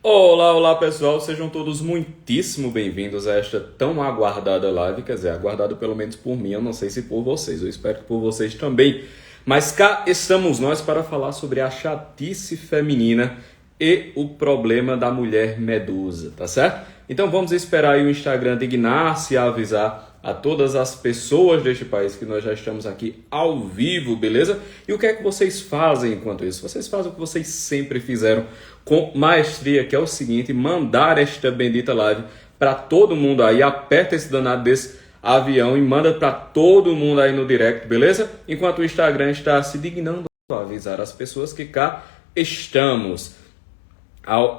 Olá, olá pessoal, sejam todos muitíssimo bem-vindos a esta tão aguardada live, quer dizer, aguardada pelo menos por mim, eu não sei se por vocês, eu espero que por vocês também. Mas cá estamos nós para falar sobre a chatice feminina e o problema da mulher medusa, tá certo? Então vamos esperar aí o Instagram dignar-se a avisar a todas as pessoas deste país que nós já estamos aqui ao vivo, beleza? E o que é que vocês fazem enquanto isso? Vocês fazem o que vocês sempre fizeram com maestria, que é o seguinte: mandar esta bendita live para todo mundo aí, aperta esse danado desse avião e manda para todo mundo aí no direct, beleza? Enquanto o Instagram está se dignando a avisar as pessoas que cá estamos.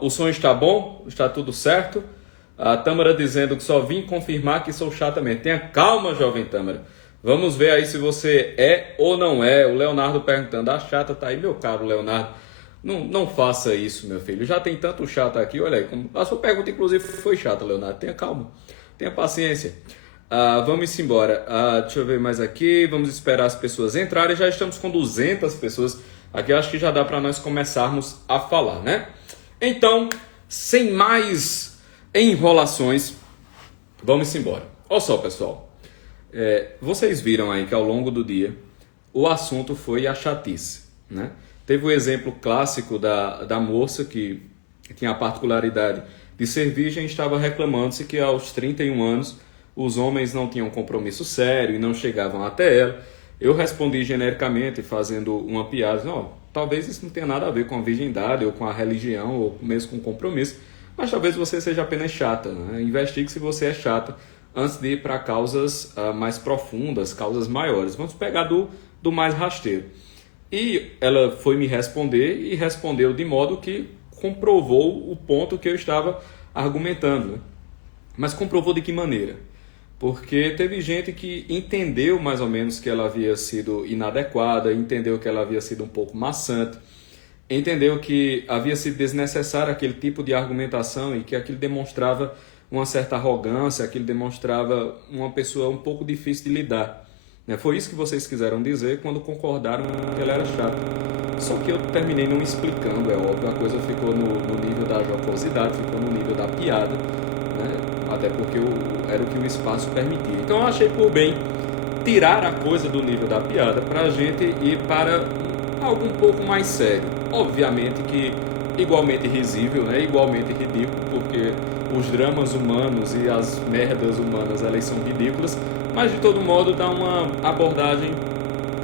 O som está bom? Está tudo certo? A Tâmara dizendo que só vim confirmar que sou chata mesmo. Tenha calma, jovem Tâmara. Vamos ver aí se você é ou não é. O Leonardo perguntando, a chata tá aí, meu caro Leonardo. Não faça isso, meu filho. Já tem tanto chato aqui, olha aí. A sua pergunta, inclusive, foi chata, Leonardo. Tenha calma, tenha paciência. Vamos embora. Deixa eu ver mais aqui. Vamos esperar as pessoas entrarem. Já estamos com 200 pessoas aqui. Acho que já dá para nós começarmos a falar, né? Então, sem mais enrolações, vamos embora. Olha só, pessoal. Vocês viram aí que ao longo do dia o assunto foi a chatice, né? Teve o exemplo clássico da moça que tinha a particularidade de ser virgem e estava reclamando-se que aos 31 anos os homens não tinham compromisso sério e não chegavam até ela. Eu respondi genericamente, fazendo uma piada, não, talvez isso não tenha nada a ver com a virgindade ou com a religião ou mesmo com compromisso, mas talvez você seja apenas chata, né? Investigue se você é chata antes de ir para causas mais profundas, causas maiores. Vamos pegar do mais rasteiro. E ela foi me responder e respondeu de modo que comprovou o ponto que eu estava argumentando, né? Mas comprovou de que maneira? Porque teve gente que entendeu mais ou menos que ela havia sido inadequada, entendeu que ela havia sido um pouco maçante, entendeu que havia sido desnecessário aquele tipo de argumentação e que aquilo demonstrava uma certa arrogância, aquilo demonstrava uma pessoa um pouco difícil de lidar. Foi isso que vocês quiseram dizer quando concordaram que ela era chata. Só que eu terminei não explicando, é óbvio, a coisa ficou no nível da jocosidade, ficou no nível da piada, né? Até porque era o que o espaço permitia. Então eu achei por bem tirar a coisa do nível da piada para a gente ir para algo um pouco mais sério. Obviamente que igualmente risível, né? Igualmente ridículo, porque os dramas humanos e as merdas humanas, elas são ridículas, mas de todo modo dá uma abordagem,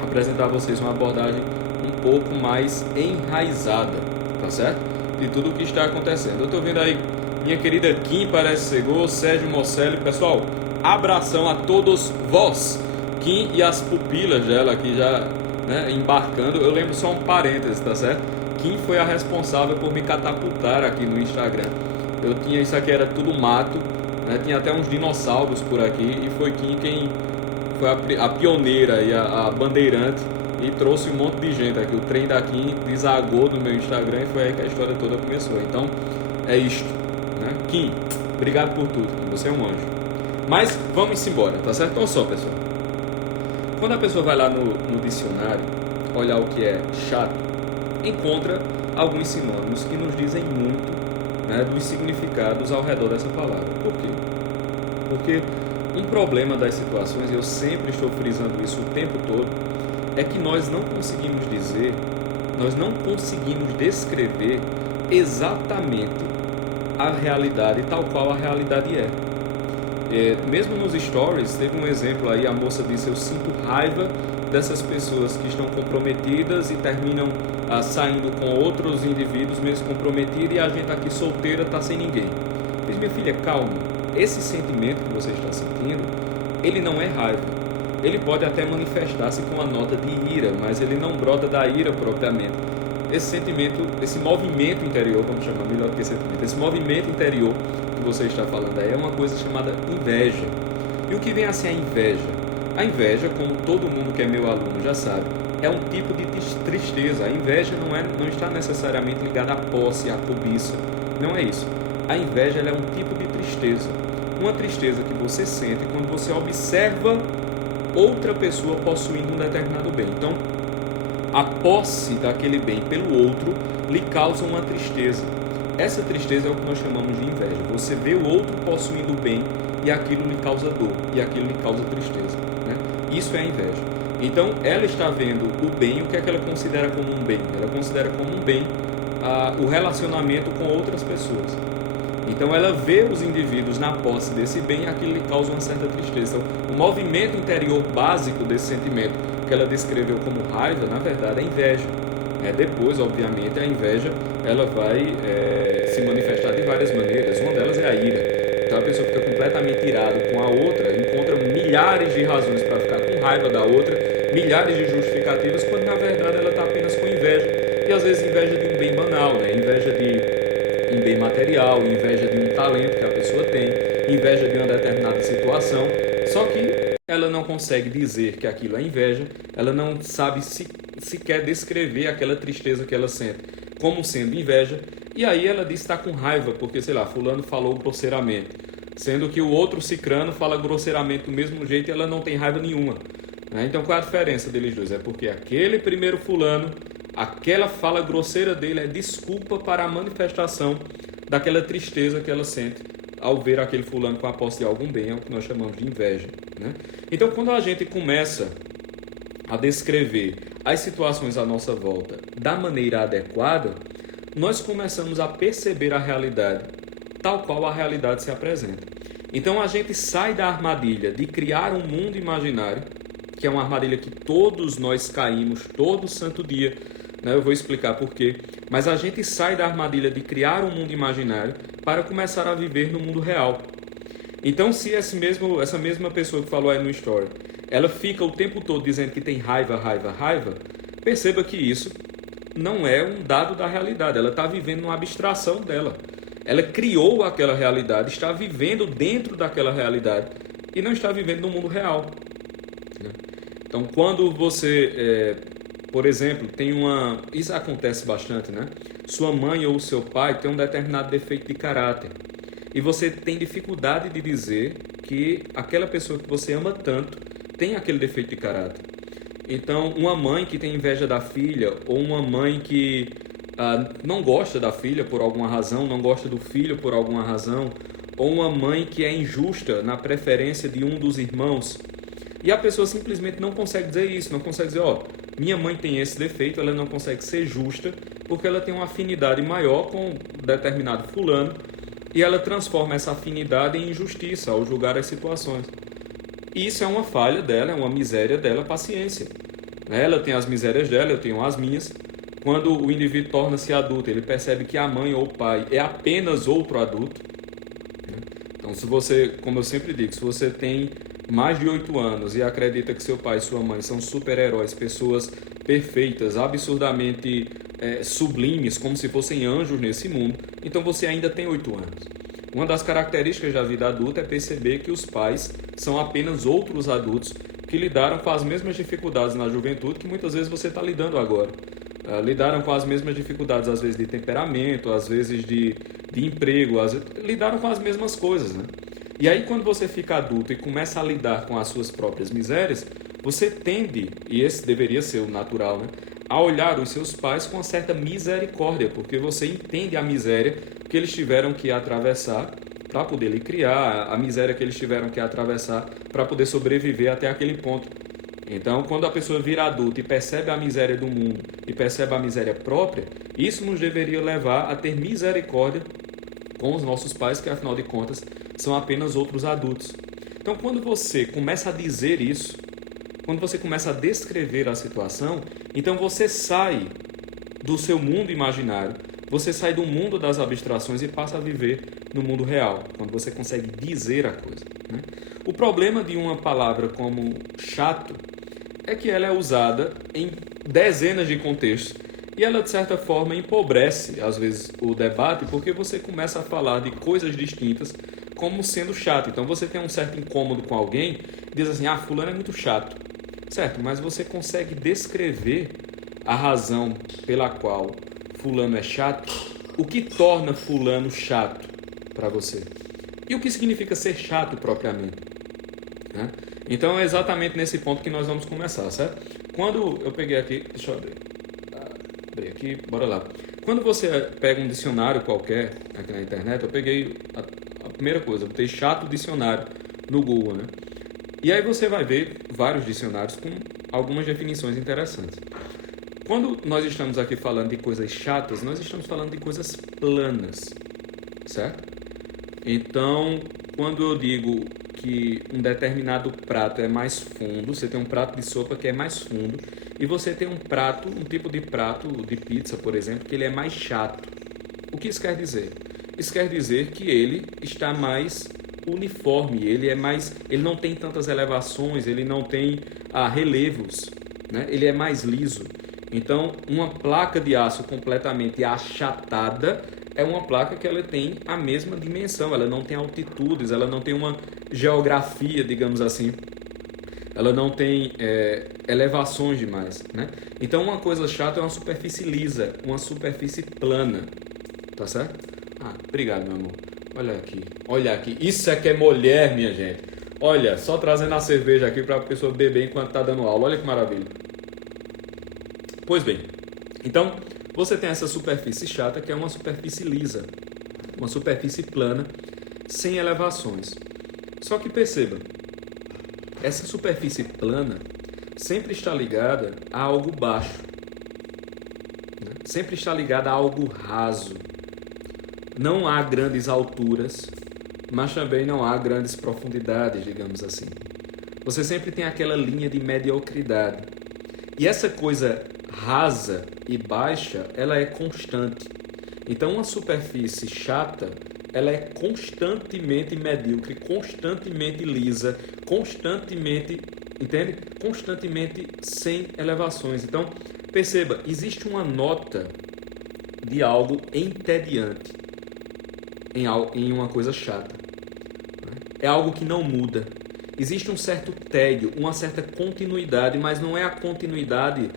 apresentar a vocês uma abordagem um pouco mais enraizada, tá certo? De tudo o que está acontecendo. Eu tô vendo aí minha querida Kim parece chegou, Sérgio Mocelli, pessoal, abração a todos vós, Kim e as pupilas dela aqui já, né, embarcando. Eu lembro só um parênteses, tá certo? Kim foi a responsável por me catapultar aqui no Instagram. Eu tinha, isso aqui era tudo mato, né? Tinha até uns dinossauros por aqui e foi Kim quem foi a pioneira e a bandeirante e trouxe um monte de gente aqui. O trem da Kim desagou no meu Instagram e foi aí que a história toda começou. Então é isto, né? Kim, obrigado por tudo, você é um anjo. Mas vamos embora, tá certo? Então só, pessoal, quando a pessoa vai lá no dicionário olhar o que é chato, encontra alguns sinônimos que nos dizem muito, né, dos significados ao redor dessa palavra. Por quê? Porque um problema das situações, e eu sempre estou frisando isso o tempo todo, é que nós não conseguimos dizer, nós não conseguimos descrever exatamente a realidade tal qual a realidade é. Mesmo nos stories, teve um exemplo aí, a moça disse, eu sinto raiva dessas pessoas que estão comprometidas e terminam saindo com outros indivíduos mesmo comprometidos e a gente aqui solteira está sem ninguém. Mas minha filha, calma, esse sentimento que você está sentindo, ele não é raiva. Ele pode até manifestar-se com a nota de ira, mas ele não brota da ira propriamente. Esse sentimento, esse movimento interior, vamos chamar melhor do que sentimento, esse movimento interior que você está falando aí é uma coisa chamada inveja. E o que vem a ser a inveja? A inveja, como todo mundo que é meu aluno já sabe, é um tipo de tristeza. A inveja não está necessariamente ligada à posse, à cobiça. Não é isso. A inveja ela é um tipo de tristeza. Uma tristeza que você sente quando você observa outra pessoa possuindo um determinado bem. Então, a posse daquele bem pelo outro lhe causa uma tristeza. Essa tristeza é o que nós chamamos de inveja. Você vê o outro possuindo o bem e aquilo lhe causa dor, e aquilo lhe causa tristeza, né? Isso é a inveja. Então, ela está vendo o bem, o que é que ela considera como um bem? Ela considera como um bem o relacionamento com outras pessoas. Então, ela vê os indivíduos na posse desse bem e aquilo lhe causa uma certa tristeza. Então, o movimento interior básico desse sentimento que ela descreveu como raiva, na verdade, é inveja. Depois, obviamente, a inveja ela vai se manifestar de várias maneiras. Uma delas é a ira. Então, a pessoa fica completamente irada com a outra, encontra milhares de razões para ficar com raiva da outra, milhares de justificativas, quando na verdade ela está apenas com inveja. E às vezes inveja de um bem banal, inveja de um bem material, inveja de um talento que a pessoa tem, inveja de uma determinada situação. Só que ela não consegue dizer que aquilo é inveja, ela não sabe sequer descrever aquela tristeza que ela sente como sendo inveja, e aí ela diz que está com raiva porque, sei lá, fulano falou grosseiramente, sendo que o outro cicrano fala grosseiramente do mesmo jeito e ela não tem raiva nenhuma. Então qual é a diferença deles dois? É porque aquele primeiro fulano, aquela fala grosseira dele é desculpa para a manifestação daquela tristeza que ela sente ao ver aquele fulano com a posse de algum bem, é o que nós chamamos de inveja. Então quando a gente começa a descrever as situações à nossa volta da maneira adequada, nós começamos a perceber a realidade tal qual a realidade se apresenta. Então a gente sai da armadilha de criar um mundo imaginário, que é uma armadilha que todos nós caímos todo santo dia, eu vou explicar por quê, mas a gente sai da armadilha de criar um mundo imaginário para começar a viver no mundo real. Então se essa mesma pessoa que falou aí no story, ela fica o tempo todo dizendo que tem raiva, perceba que isso não é um dado da realidade, ela está vivendo uma abstração dela. Ela criou aquela realidade, está vivendo dentro daquela realidade e não está vivendo no mundo real. Então, quando você, por exemplo, tem uma... Isso acontece bastante, Sua mãe ou seu pai tem um determinado defeito de caráter e você tem dificuldade de dizer que aquela pessoa que você ama tanto tem aquele defeito de caráter. Então, uma mãe que tem inveja da filha, ou uma mãe que não gosta da filha por alguma razão, não gosta do filho por alguma razão, ou uma mãe que é injusta na preferência de um dos irmãos, e a pessoa simplesmente não consegue dizer isso, não consegue dizer, minha mãe tem esse defeito, ela não consegue ser justa, porque ela tem uma afinidade maior com determinado fulano, e ela transforma essa afinidade em injustiça ao julgar as situações. Isso é uma falha dela, é uma miséria dela, paciência. Ela tem as misérias dela, eu tenho as minhas. Quando o indivíduo torna-se adulto, ele percebe que a mãe ou o pai é apenas outro adulto. Então, se você, como eu sempre digo, se você tem mais de 8 anos e acredita que seu pai e sua mãe são super-heróis, pessoas perfeitas, absurdamente sublimes, como se fossem anjos nesse mundo, então você ainda tem 8 anos. Uma das características da vida adulta é perceber que os pais são apenas outros adultos que lidaram com as mesmas dificuldades na juventude que muitas vezes você está lidando agora. Lidaram com as mesmas dificuldades, às vezes de temperamento, às vezes de emprego, lidaram com as mesmas coisas, E aí quando você fica adulto e começa a lidar com as suas próprias misérias, você tende, e esse deveria ser o natural, a olhar os seus pais com uma certa misericórdia, porque você entende a miséria que eles tiveram que atravessar para poder lhe criar, a miséria que eles tiveram que atravessar para poder sobreviver até aquele ponto. Então, quando a pessoa vira adulta e percebe a miséria do mundo e percebe a miséria própria, isso nos deveria levar a ter misericórdia com os nossos pais, que afinal de contas são apenas outros adultos. Então, quando você começa a dizer isso, quando você começa a descrever a situação, então você sai do seu mundo imaginário, você sai do mundo das abstrações e passa a viver no mundo real, quando você consegue dizer a coisa. O problema de uma palavra como chato é que ela é usada em dezenas de contextos e ela, de certa forma, empobrece, às vezes, o debate, porque você começa a falar de coisas distintas como sendo chato. Então, você tem um certo incômodo com alguém e diz assim, fulano é muito chato. Certo, mas você consegue descrever a razão pela qual fulano é chato? O que torna fulano chato para você? E o que significa ser chato propriamente? Então é exatamente nesse ponto que nós vamos começar, certo? Quando eu peguei aqui, deixa eu abrir aqui, bora lá. Quando você pega um dicionário qualquer aqui na internet, eu peguei a primeira coisa, eu botei chato dicionário no Google, né? E aí você vai ver vários dicionários com algumas definições interessantes. Quando nós estamos aqui falando de coisas chatas, nós estamos falando de coisas planas, certo? Então, quando eu digo que um determinado prato é mais fundo, você tem um prato de sopa que é mais fundo, e você tem um tipo de prato de pizza, por exemplo, que ele é mais chato. O que isso quer dizer? Isso quer dizer que ele está mais uniforme, ele não tem tantas elevações, ele não tem relevos, né? Ele é mais liso. Então, uma placa de aço completamente achatada é uma placa que ela tem a mesma dimensão, ela não tem altitudes, ela não tem uma geografia, digamos assim, ela não tem elevações demais, né? Então, uma coisa chata é uma superfície lisa, uma superfície plana, tá certo? Obrigado, meu amor. Olha aqui, isso é que é mulher, minha gente. Olha, só trazendo a cerveja aqui para a pessoa beber enquanto tá dando aula, olha que maravilha. Pois bem, então você tem essa superfície chata que é uma superfície lisa, uma superfície plana, sem elevações. Só que perceba, essa superfície plana sempre está ligada a algo baixo, né? Sempre está ligada a algo raso. Não há grandes alturas, mas também não há grandes profundidades, digamos assim. Você sempre tem aquela linha de mediocridade. E essa coisa rasa e baixa, ela é constante. Então, uma superfície chata, ela é constantemente medíocre, constantemente lisa, constantemente, entende? Constantemente sem elevações. Então, perceba, existe uma nota de algo entediante em uma coisa chata. É algo que não muda. Existe um certo tédio, uma certa continuidade, mas não é a continuidade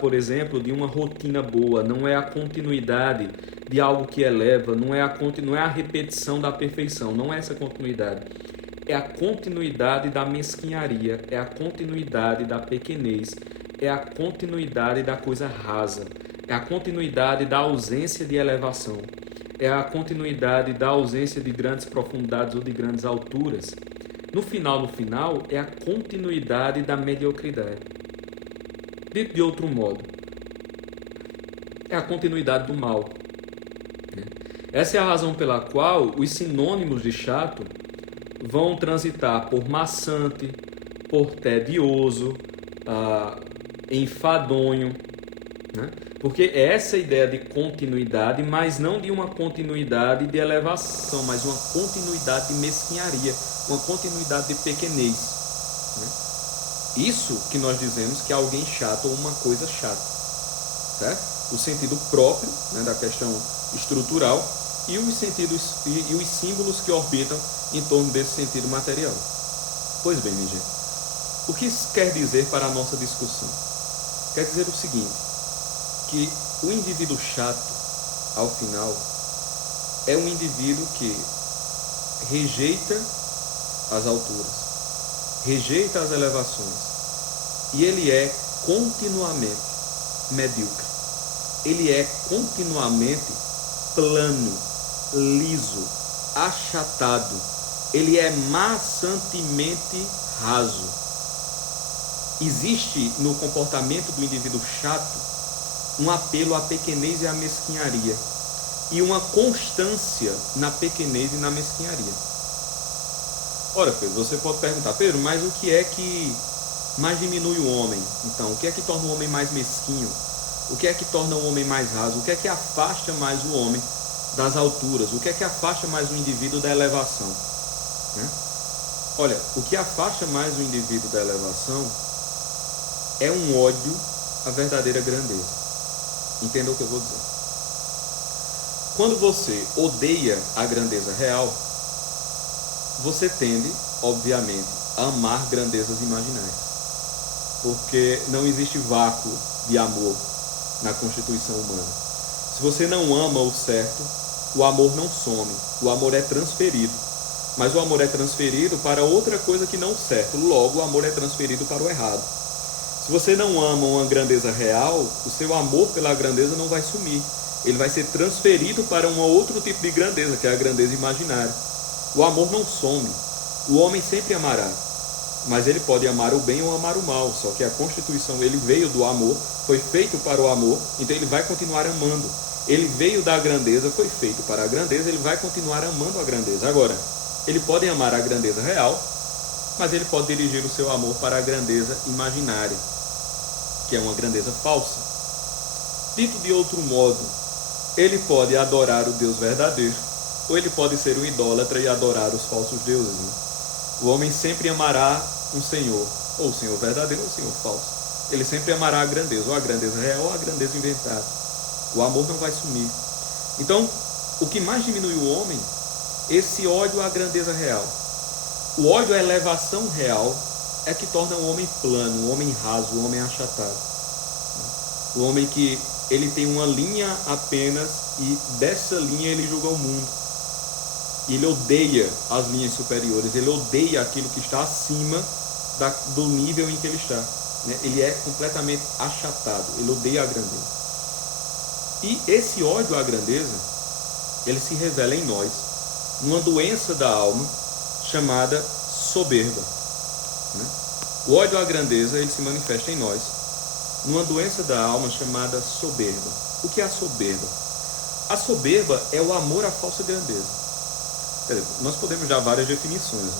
por exemplo, de uma rotina boa, não é a continuidade de algo que eleva, não é a repetição da perfeição, não é essa continuidade. É a continuidade da mesquinharia, é a continuidade da pequenez, é a continuidade da coisa rasa, é a continuidade da ausência de elevação, é a continuidade da ausência de grandes profundidades ou de grandes alturas. No final, é a continuidade da mediocridade. Dito de outro modo, é a continuidade do mal. Essa é a razão pela qual os sinônimos de chato vão transitar por maçante, por tedioso, enfadonho, né? Porque é essa ideia de continuidade, mas não de uma continuidade de elevação, mas uma continuidade de mesquinharia, uma continuidade de pequenez, né? Isso que nós dizemos que é alguém chato ou uma coisa chata, certo? O sentido próprio, né, da questão estrutural e os sentidos e os símbolos que orbitam em torno desse sentido material. Pois bem, minha gente, o que isso quer dizer para a nossa discussão? Quer dizer o seguinte, que o indivíduo chato, ao final, é um indivíduo que rejeita as alturas, rejeita as elevações, e ele é continuamente medíocre. Ele é continuamente plano, liso, achatado. Ele é maçantemente raso. Existe no comportamento do indivíduo chato um apelo à pequenez e à mesquinharia, e uma constância na pequenez e na mesquinharia. Ora, Pedro, você pode perguntar, Pedro, mas o que é que mais diminui o homem? Então, o que é que torna o homem mais mesquinho? O que é que torna o homem mais raso? O que é que afasta mais o homem das alturas? O que é que afasta mais o indivíduo da elevação? Né? Olha, o que afasta mais o indivíduo da elevação é um ódio à verdadeira grandeza. Entenda o que eu vou dizer. Quando você odeia a grandeza real, você tende, obviamente, a amar grandezas imaginárias. Porque não existe vácuo de amor na constituição humana. Se você não ama o certo, o amor não some, o amor é transferido. Mas o amor é transferido para outra coisa que não o certo, logo o amor é transferido para o errado. Se você não ama uma grandeza real, o seu amor pela grandeza não vai sumir. ele vai ser transferido para um outro tipo de grandeza, que é a grandeza imaginária. O amor não some. O homem sempre amará, mas ele pode amar o bem ou amar o mal. Só que a constituição, ele veio do amor, foi feito para o amor, então ele vai continuar amando. Ele veio da grandeza, foi feito para a grandeza, ele vai continuar amando a grandeza. Agora, ele pode amar a grandeza real, mas ele pode dirigir o seu amor para a grandeza imaginária, que é uma grandeza falsa. Dito de outro modo, ele pode adorar o Deus verdadeiro, ou ele pode ser um idólatra e adorar os falsos deuses. O homem sempre amará um Senhor, ou o Senhor verdadeiro ou o Senhor falso. Ele sempre amará a grandeza, ou a grandeza real ou a grandeza inventada. O amor não vai sumir. Então, o que mais diminui o homem, esse ódio à grandeza real. O ódio à elevação real é que torna o homem plano, o homem raso, o homem achatado. O homem que ele tem uma linha apenas e dessa linha ele julga o mundo. E ele odeia as linhas superiores, ele odeia aquilo que está acima do nível em que ele está. Ele é completamente achatado, ele odeia a grandeza. E esse ódio à grandeza, ele se revela em nós, numa doença da alma chamada soberba. O ódio à grandeza, ele se manifesta em nós, numa doença da alma chamada soberba. O que é a soberba? A soberba é o amor à falsa grandeza. Nós podemos dar várias definições,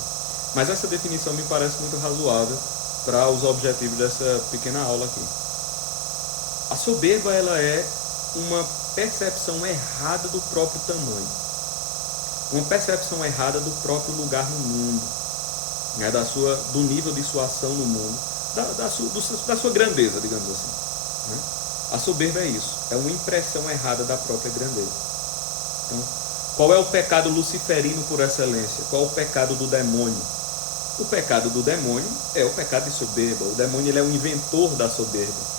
mas essa definição me parece muito razoável para os objetivos dessa pequena aula aqui. A soberba, ela é uma percepção errada do próprio tamanho, uma percepção errada do próprio lugar no mundo, do nível de sua ação no mundo, da sua grandeza, digamos assim. A soberba é isso, é uma impressão errada da própria grandeza. Então, qual é o pecado luciferino por excelência? Qual é o pecado do demônio? O pecado do demônio é o pecado de soberba. O demônio, ele é o inventor da soberba.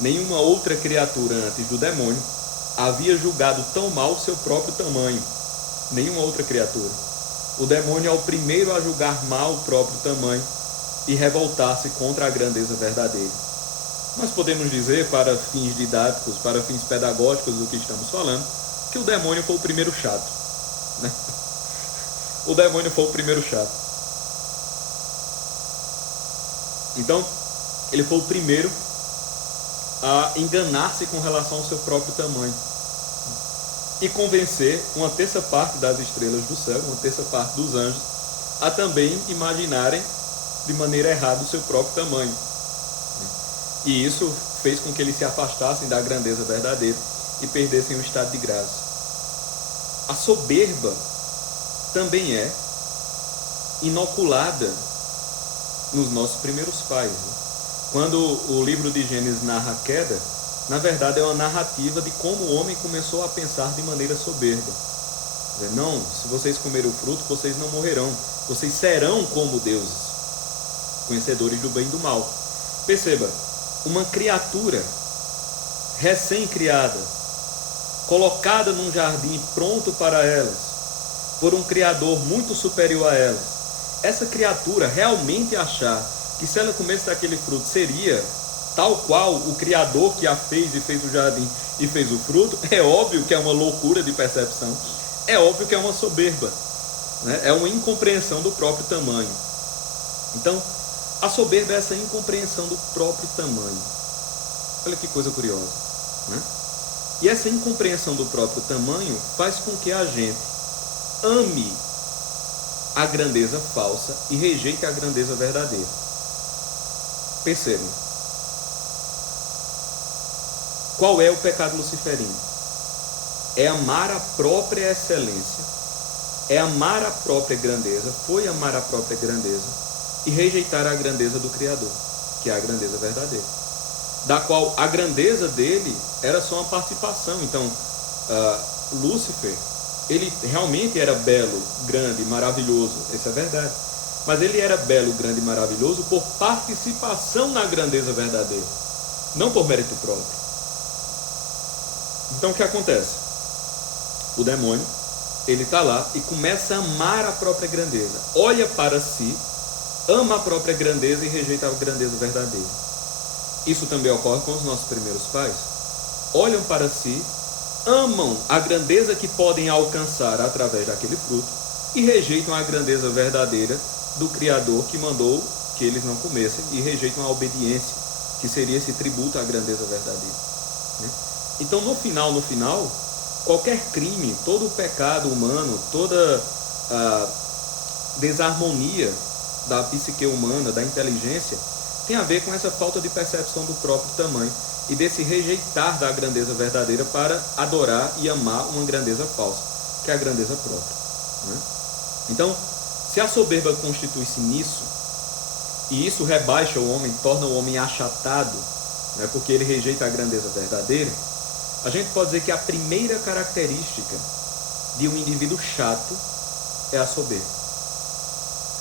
Nenhuma outra criatura antes do demônio havia julgado tão mal o seu próprio tamanho. Nenhuma outra criatura. O demônio é o primeiro a julgar mal o próprio tamanho e revoltar-se contra a grandeza verdadeira. Nós podemos dizer, para fins didáticos, para fins pedagógicos do que estamos falando, que o demônio foi o primeiro chato. O demônio foi o primeiro chato. Então, ele foi o primeiro a enganar-se com relação ao seu próprio tamanho e convencer uma terça parte das estrelas do céu, uma terça parte dos anjos, a também imaginarem de maneira errada o seu próprio tamanho. E isso fez com que eles se afastassem da grandeza verdadeira e perdessem o estado de graça. A soberba também é inoculada nos nossos primeiros pais. Quando o livro de Gênesis narra a queda, na verdade é uma narrativa de como o homem começou a pensar de maneira soberba. Não, se vocês comerem o fruto, vocês não morrerão. Vocês serão como deuses, conhecedores do bem e do mal. Perceba, uma criatura recém-criada, colocada num jardim pronto para elas, por um Criador muito superior a elas, essa criatura realmente achar que se ela comesse daquele fruto seria tal qual o Criador que a fez e fez o jardim e fez o fruto, é óbvio que é uma loucura de percepção, é óbvio que é uma soberba, é uma incompreensão do próprio tamanho. Então, a soberba é essa incompreensão do próprio tamanho. Olha que coisa curiosa. E essa incompreensão do próprio tamanho faz com que a gente ame a grandeza falsa e rejeite a grandeza verdadeira. Percebam. Qual é o pecado luciferino? É amar a própria excelência, é amar a própria grandeza, foi amar a própria grandeza e rejeitar a grandeza do Criador, que é a grandeza verdadeira, da qual a grandeza dele era só uma participação. Então, Lúcifer, ele realmente era belo, grande, maravilhoso, isso é verdade. Mas ele era belo, grande e maravilhoso por participação na grandeza verdadeira, não por mérito próprio. Então o que acontece? O demônio, ele está lá e começa a amar a própria grandeza. Olha para si, ama a própria grandeza e rejeita a grandeza verdadeira. Isso também ocorre com os nossos primeiros pais. Olham para si, amam a grandeza que podem alcançar através daquele fruto e rejeitam a grandeza verdadeira do Criador que mandou que eles não comessem, e rejeitam a obediência, que seria esse tributo à grandeza verdadeira, né? Então, no final, qualquer crime, todo o pecado humano, toda a desarmonia da psique humana, da inteligência, tem a ver com essa falta de percepção do próprio tamanho e desse rejeitar da grandeza verdadeira para adorar e amar uma grandeza falsa, que é a grandeza própria, né? Então, se a soberba constitui-se nisso, e isso rebaixa o homem, torna o homem achatado, né, porque ele rejeita a grandeza verdadeira, a gente pode dizer que a primeira característica de um indivíduo chato é a soberba.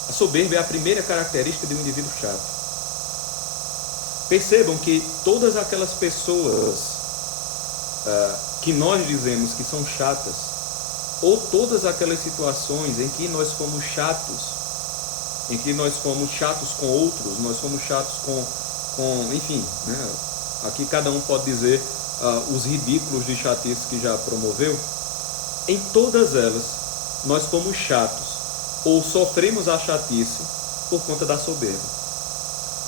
A soberba é a primeira característica de um indivíduo chato. Percebam que todas aquelas pessoas que nós dizemos que são chatas, ou todas aquelas situações em que nós fomos chatos, com outros, nós fomos chatos enfim, né? Aqui cada um pode dizer os ridículos de chatice que já promoveu. Em todas elas, nós fomos chatos, ou sofremos a chatice por conta da soberba.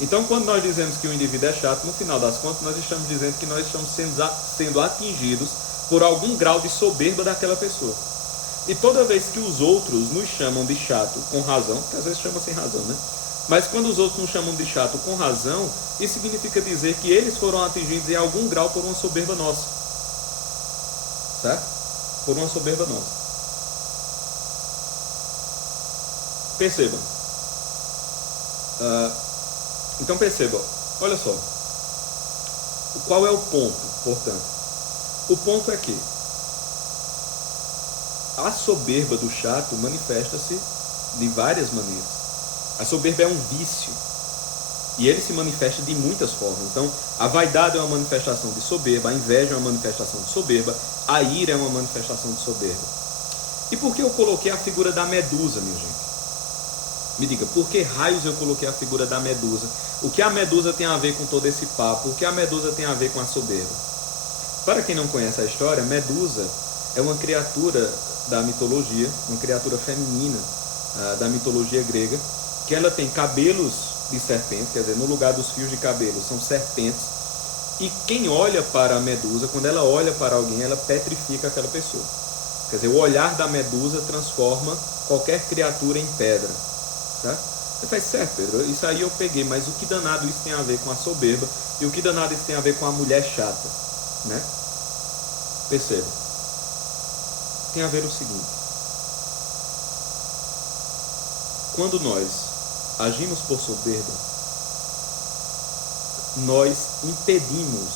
Então, quando nós dizemos que o indivíduo é chato, no final das contas, nós estamos dizendo que nós estamos sendo atingidos por algum grau de soberba daquela pessoa. E toda vez que os outros nos chamam de chato com razão, porque às vezes chamam sem razão, né? Mas quando os outros nos chamam de chato com razão, isso significa dizer que eles foram atingidos em algum grau por uma soberba nossa. Certo? Por uma soberba nossa. Percebam. Então percebam. Olha só. Qual é o ponto, portanto? O ponto é que a soberba do chato manifesta-se de várias maneiras. A soberba é um vício. E ele se manifesta de muitas formas. Então, a vaidade é uma manifestação de soberba, a inveja é uma manifestação de soberba, a ira é uma manifestação de soberba. E por que eu coloquei a figura da medusa, minha gente? Me diga, por que raios eu coloquei a figura da medusa? O que a medusa tem a ver com todo esse papo? O que a medusa tem a ver com a soberba? Para quem não conhece a história, Medusa é uma criatura da mitologia, uma criatura feminina da mitologia grega, que ela tem cabelos de serpente, quer dizer, no lugar dos fios de cabelo são serpentes, e quem olha para a Medusa, quando ela olha para alguém, ela petrifica aquela pessoa. Quer dizer, o olhar da Medusa transforma qualquer criatura em pedra. Certo? Você faz certo, Pedro, isso aí eu peguei, mas o que danado isso tem a ver com a soberba, e o que danado isso tem a ver com a mulher chata, né? Perceba. Tem a ver o seguinte: quando nós agimos por soberba, nós impedimos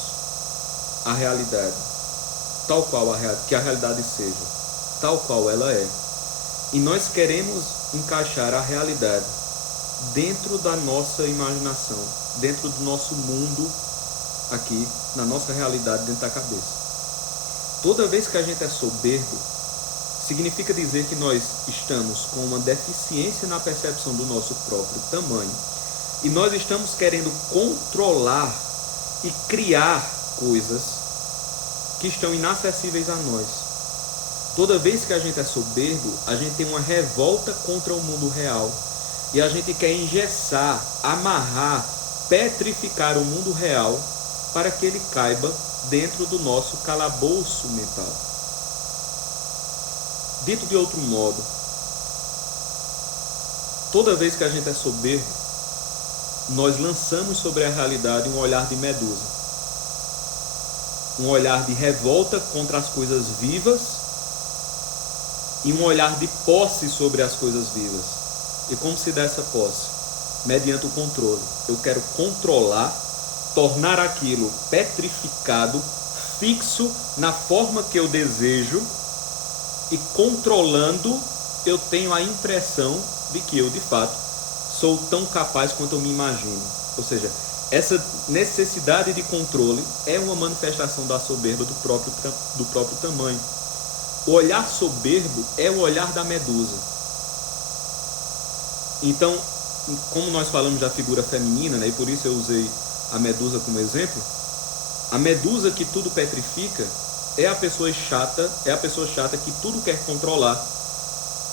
a realidade, tal qual que a realidade seja, tal qual ela é. E nós queremos encaixar a realidade dentro da nossa imaginação, dentro do nosso mundo aqui, na nossa realidade dentro da cabeça. Toda vez que a gente é soberbo, significa dizer que nós estamos com uma deficiência na percepção do nosso próprio tamanho e nós estamos querendo controlar e criar coisas que estão inacessíveis a nós. Toda vez que a gente é soberbo, a gente tem uma revolta contra o mundo real e a gente quer engessar, amarrar, petrificar o mundo real para que ele caiba dentro do nosso calabouço mental. Dito de outro modo, toda vez que a gente é soberbo, nós lançamos sobre a realidade um olhar de Medusa, um olhar de revolta contra as coisas vivas e um olhar de posse sobre as coisas vivas. E como se dá essa posse? Mediante o controle. Eu quero controlar, tornar aquilo petrificado, fixo na forma que eu desejo, e controlando, eu tenho a impressão de que eu, de fato, sou tão capaz quanto eu me imagino. Ou seja, essa necessidade de controle é uma manifestação da soberba do próprio tamanho. O olhar soberbo é o olhar da Medusa. Então, como nós falamos da figura feminina, né, e por isso eu usei a Medusa como exemplo, a Medusa que tudo petrifica é a pessoa chata que tudo quer controlar,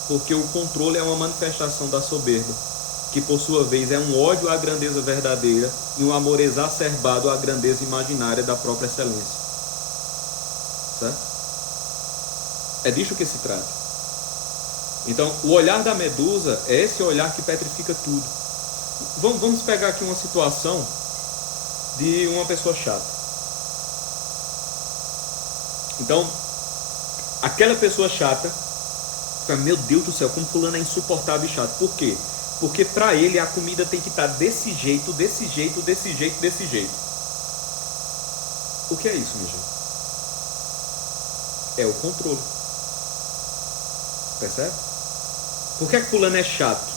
porque o controle é uma manifestação da soberba, que por sua vez é um ódio à grandeza verdadeira e um amor exacerbado à grandeza imaginária da própria excelência. Certo? É disso que se trata. Então, o olhar da medusa é esse olhar que petrifica tudo. Vamos pegar aqui uma situação de uma pessoa chata. Então, aquela pessoa chata, meu Deus do céu, como fulano é insuportável e chato. Por quê? Porque para ele a comida tem que estar desse jeito, desse jeito, desse jeito, desse jeito. O que é isso, minha gente? É o controle. Percebe? Por que fulano é chato?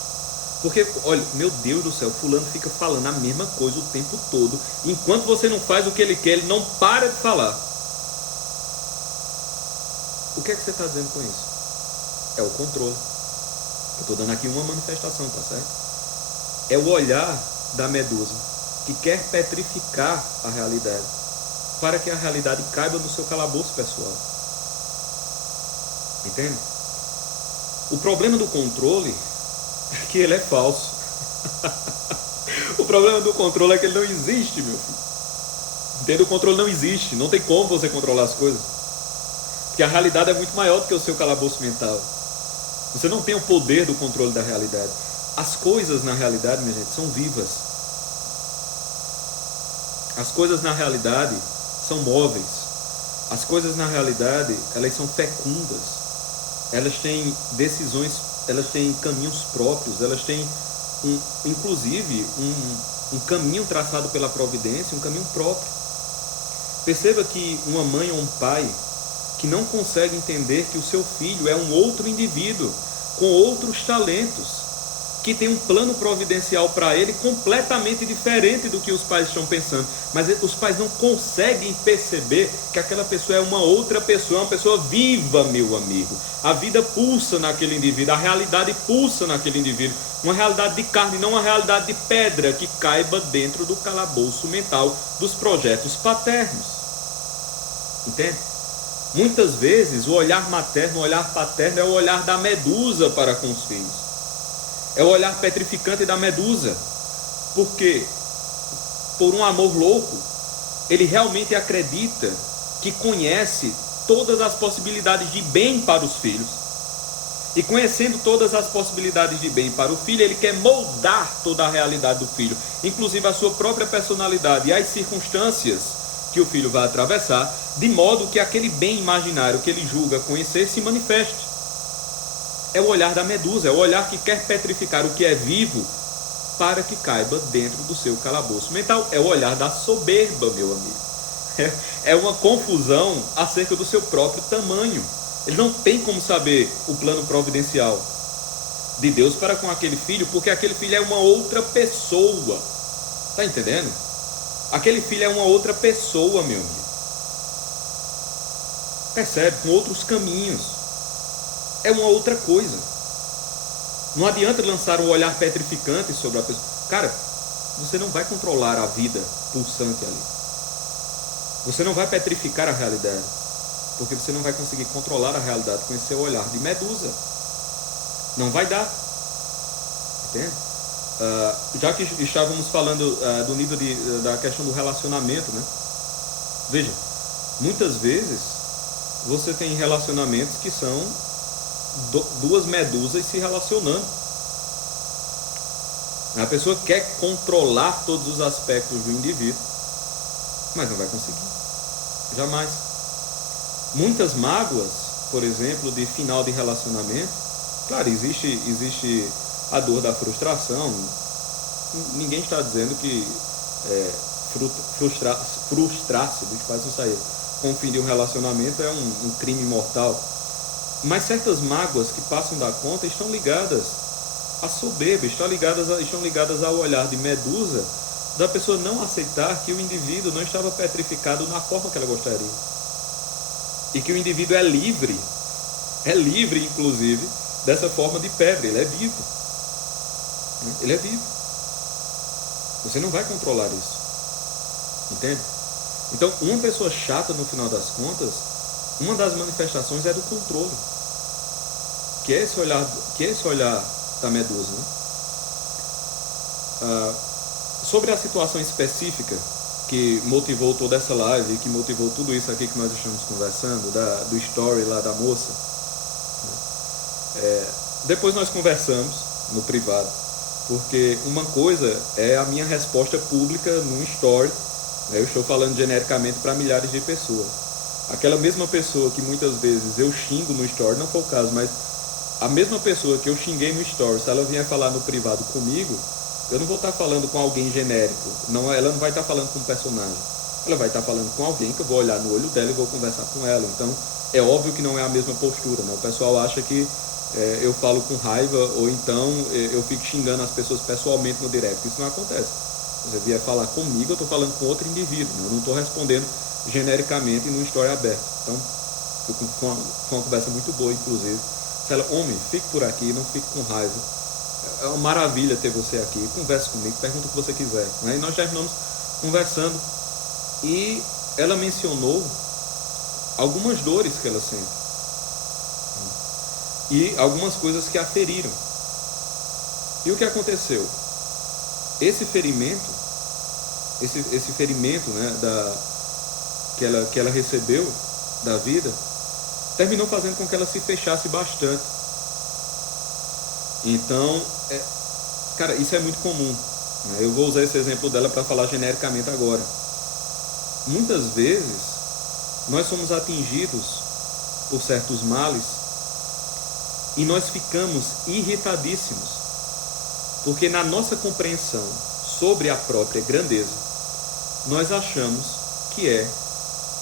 Porque, olha, meu Deus do céu, fulano fica falando a mesma coisa o tempo todo. Enquanto você não faz o que ele quer, ele não para de falar. O que é que você está dizendo com isso? É o controle. Eu estou dando aqui uma manifestação, tá certo? É o olhar da medusa, que quer petrificar a realidade, para que a realidade caiba no seu calabouço pessoal. Entende? O problema do controle é que ele é falso. O problema do controle é que ele não existe, meu filho. Entende? O controle não existe. Não tem como você controlar as coisas. Porque a realidade é muito maior do que o seu calabouço mental. Você não tem o poder do controle da realidade. As coisas na realidade, minha gente, são vivas. As coisas na realidade são móveis. As coisas na realidade, elas são fecundas. Elas têm decisões, elas têm caminhos próprios, elas têm, inclusive, um caminho traçado pela providência, um caminho próprio. Perceba que uma mãe ou um pai que não consegue entender que o seu filho é um outro indivíduo, com outros talentos, que tem um plano providencial para ele completamente diferente do que os pais estão pensando. Mas os pais não conseguem perceber que aquela pessoa é uma outra pessoa, é uma pessoa viva, meu amigo. A vida pulsa naquele indivíduo, a realidade pulsa naquele indivíduo. Uma realidade de carne, não uma realidade de pedra que caiba dentro do calabouço mental dos projetos paternos. Entende? Muitas vezes o olhar materno, o olhar paterno é o olhar da medusa para com os filhos. É o olhar petrificante da medusa. Porque, por um amor louco, ele realmente acredita que conhece todas as possibilidades de bem para os filhos. E conhecendo todas as possibilidades de bem para o filho, ele quer moldar toda a realidade do filho, inclusive a sua própria personalidade e as circunstâncias que o filho vai atravessar, de modo que aquele bem imaginário que ele julga conhecer se manifeste. É o olhar da medusa, é o olhar que quer petrificar o que é vivo para que caiba dentro do seu calabouço mental. É o olhar da soberba, meu amigo. É uma confusão acerca do seu próprio tamanho. Ele não tem como saber o plano providencial de Deus para com aquele filho, porque aquele filho é uma outra pessoa. Está entendendo? Aquele filho é uma outra pessoa, meu amigo. Percebe? Com outros caminhos. É uma outra coisa. Não adianta lançar um olhar petrificante sobre a pessoa. Cara, você não vai controlar a vida pulsante ali. Você não vai petrificar a realidade. Porque você não vai conseguir controlar a realidade com esse seu olhar de medusa. Não vai dar. Entende? Já que estávamos falando do nível da questão do relacionamento, né? Veja, muitas vezes você tem relacionamentos que são duas medusas se relacionando. A pessoa quer controlar todos os aspectos do indivíduo, mas não vai conseguir. Jamais. Muitas mágoas, por exemplo, de final de relacionamento, claro, existe a dor da frustração. Ninguém está dizendo que frustrar-se, dos pais não sair com o fim de um relacionamento é um crime mortal. Mas certas mágoas que passam da conta estão ligadas à soberba, estão ligadas ao olhar de medusa da pessoa não aceitar que o indivíduo não estava petrificado na forma que ela gostaria. E que o indivíduo é livre inclusive, dessa forma de pedra, ele é vivo. Ele é vivo. Você não vai controlar isso. Entende? Então, uma pessoa chata, no final das contas, uma das manifestações é do controle, que é esse olhar da Medusa, né? Sobre a situação específica que motivou toda essa live, que motivou tudo isso aqui que nós estamos conversando, do story lá da moça, depois nós conversamos no privado, porque uma coisa é a minha resposta pública num story, né? Eu estou falando genericamente para milhares de pessoas. Aquela mesma pessoa que muitas vezes eu xingo no story, não foi o caso, mas a mesma pessoa que eu xinguei no story, se ela vier falar no privado comigo, eu não vou estar falando com alguém genérico, ela não vai estar falando com um personagem, ela vai estar falando com alguém que eu vou olhar no olho dela e vou conversar com ela. Então é óbvio que não é a mesma postura, né? O pessoal acha que eu falo com raiva, ou então eu fico xingando as pessoas pessoalmente no direct. Isso não acontece. Se você vier falar comigo, eu estou falando com outro indivíduo, né? Eu não estou respondendo genericamente num story aberto. Então foi uma conversa muito boa, inclusive. Se ela, homem, fique por aqui, não fique com raiva, é uma maravilha ter você aqui, converse comigo, pergunta o que você quiser, né? E nós terminamos conversando e ela mencionou algumas dores que ela sente e algumas coisas que a feriram. E o que aconteceu? Esse ferimento, né, que ela recebeu da vida, terminou fazendo com que ela se fechasse bastante. Então, cara, isso é muito comum, né? Eu vou usar esse exemplo dela para falar genericamente agora. Muitas vezes, nós somos atingidos por certos males e nós ficamos irritadíssimos, porque na nossa compreensão sobre a própria grandeza, nós achamos que é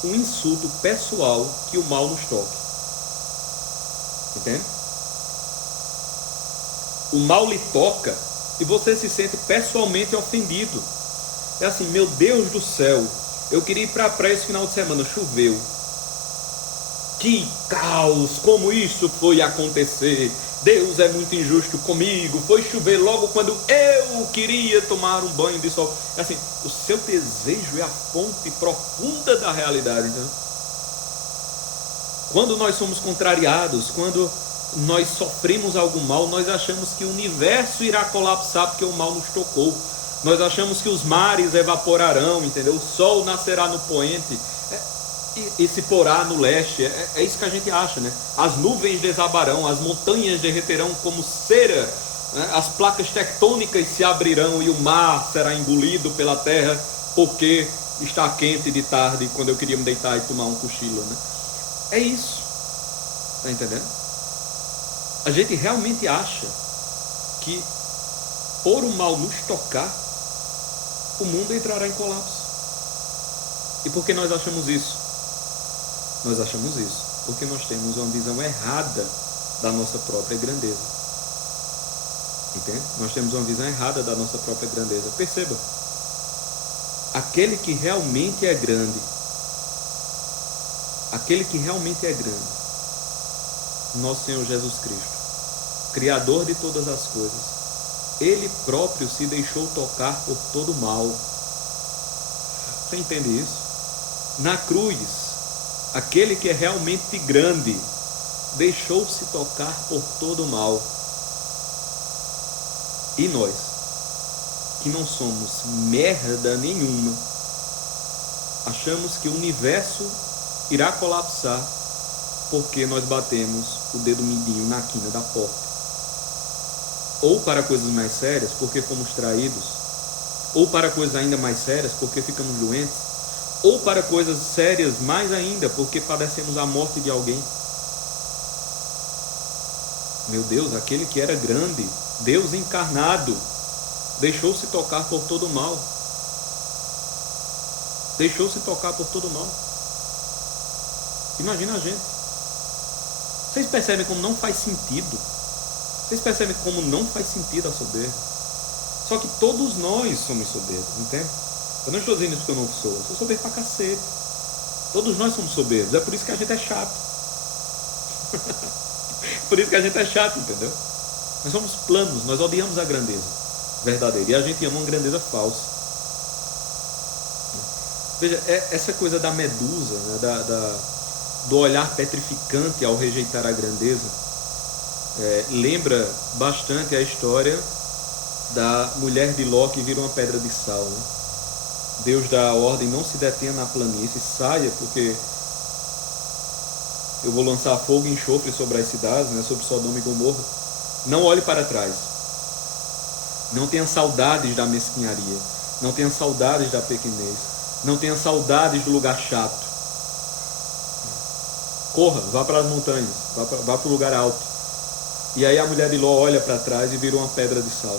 um insulto pessoal que o mal nos toque. Entende? O mal lhe toca e você se sente pessoalmente ofendido. É assim, meu Deus do céu, eu queria ir para a praia esse final de semana, choveu. Que caos, como isso foi acontecer? Deus é muito injusto comigo, foi chover logo quando eu queria tomar um banho de sol. É assim, o seu desejo é a fonte profunda da realidade, né? Quando nós somos contrariados, quando nós sofremos algum mal, nós achamos que o universo irá colapsar porque o mal nos tocou. Nós achamos que os mares evaporarão, entendeu? O sol nascerá no poente e se porá no leste. É isso que a gente acha, né? As nuvens desabarão, as montanhas derreterão como cera, né? As placas tectônicas se abrirão e o mar será engolido pela terra porque está quente de tarde quando eu queria me deitar e tomar um cochilo, né? É isso. Tá entendendo? A gente realmente acha que por o mal nos tocar, o mundo entrará em colapso. E por que nós achamos isso? Nós achamos isso porque nós temos uma visão errada da nossa própria grandeza. Entende? Nós temos uma visão errada da nossa própria grandeza. Perceba, aquele que realmente é grande, nosso Senhor Jesus Cristo, Criador de todas as coisas, Ele próprio se deixou tocar por todo o mal. Você entende isso? Na cruz, aquele que é realmente grande deixou-se tocar por todo o mal. E nós, que não somos merda nenhuma, achamos que o universo irá colapsar porque nós batemos o dedo mindinho na quina da porta. Ou para coisas mais sérias, porque fomos traídos. Ou para coisas ainda mais sérias, porque ficamos doentes. Ou para coisas sérias mais ainda, porque padecemos a morte de alguém. Meu Deus, aquele que era grande, Deus encarnado, deixou-se tocar por todo o mal. Deixou-se tocar por todo o mal. Imagina a gente. Vocês percebem como não faz sentido? Vocês percebem como não faz sentido a soberba? Só que todos nós somos soberbos, entende? Eu não estou dizendo isso porque eu não sou. Eu sou soberbo pra cacete. Todos nós somos soberbos. É por isso que a gente é chato. Por isso que a gente é chato, entendeu? Nós somos planos, nós odiamos a grandeza verdadeira. E a gente ama uma grandeza falsa. Veja, essa coisa da Medusa, né, do olhar petrificante ao rejeitar a grandeza, lembra bastante a história da mulher de Ló que vira uma pedra de sal, né? Deus dá a ordem, não se detenha na planície, saia, porque eu vou lançar fogo e enxofre sobre as cidades, né, sobre Sodoma e Gomorra. Não olhe para trás. Não tenha saudades da mesquinharia. Não tenha saudades da pequenez. Não tenha saudades do lugar chato. Corra, vá para as montanhas, vá para o lugar alto. E aí a mulher de Ló olha para trás e vira uma pedra de sal.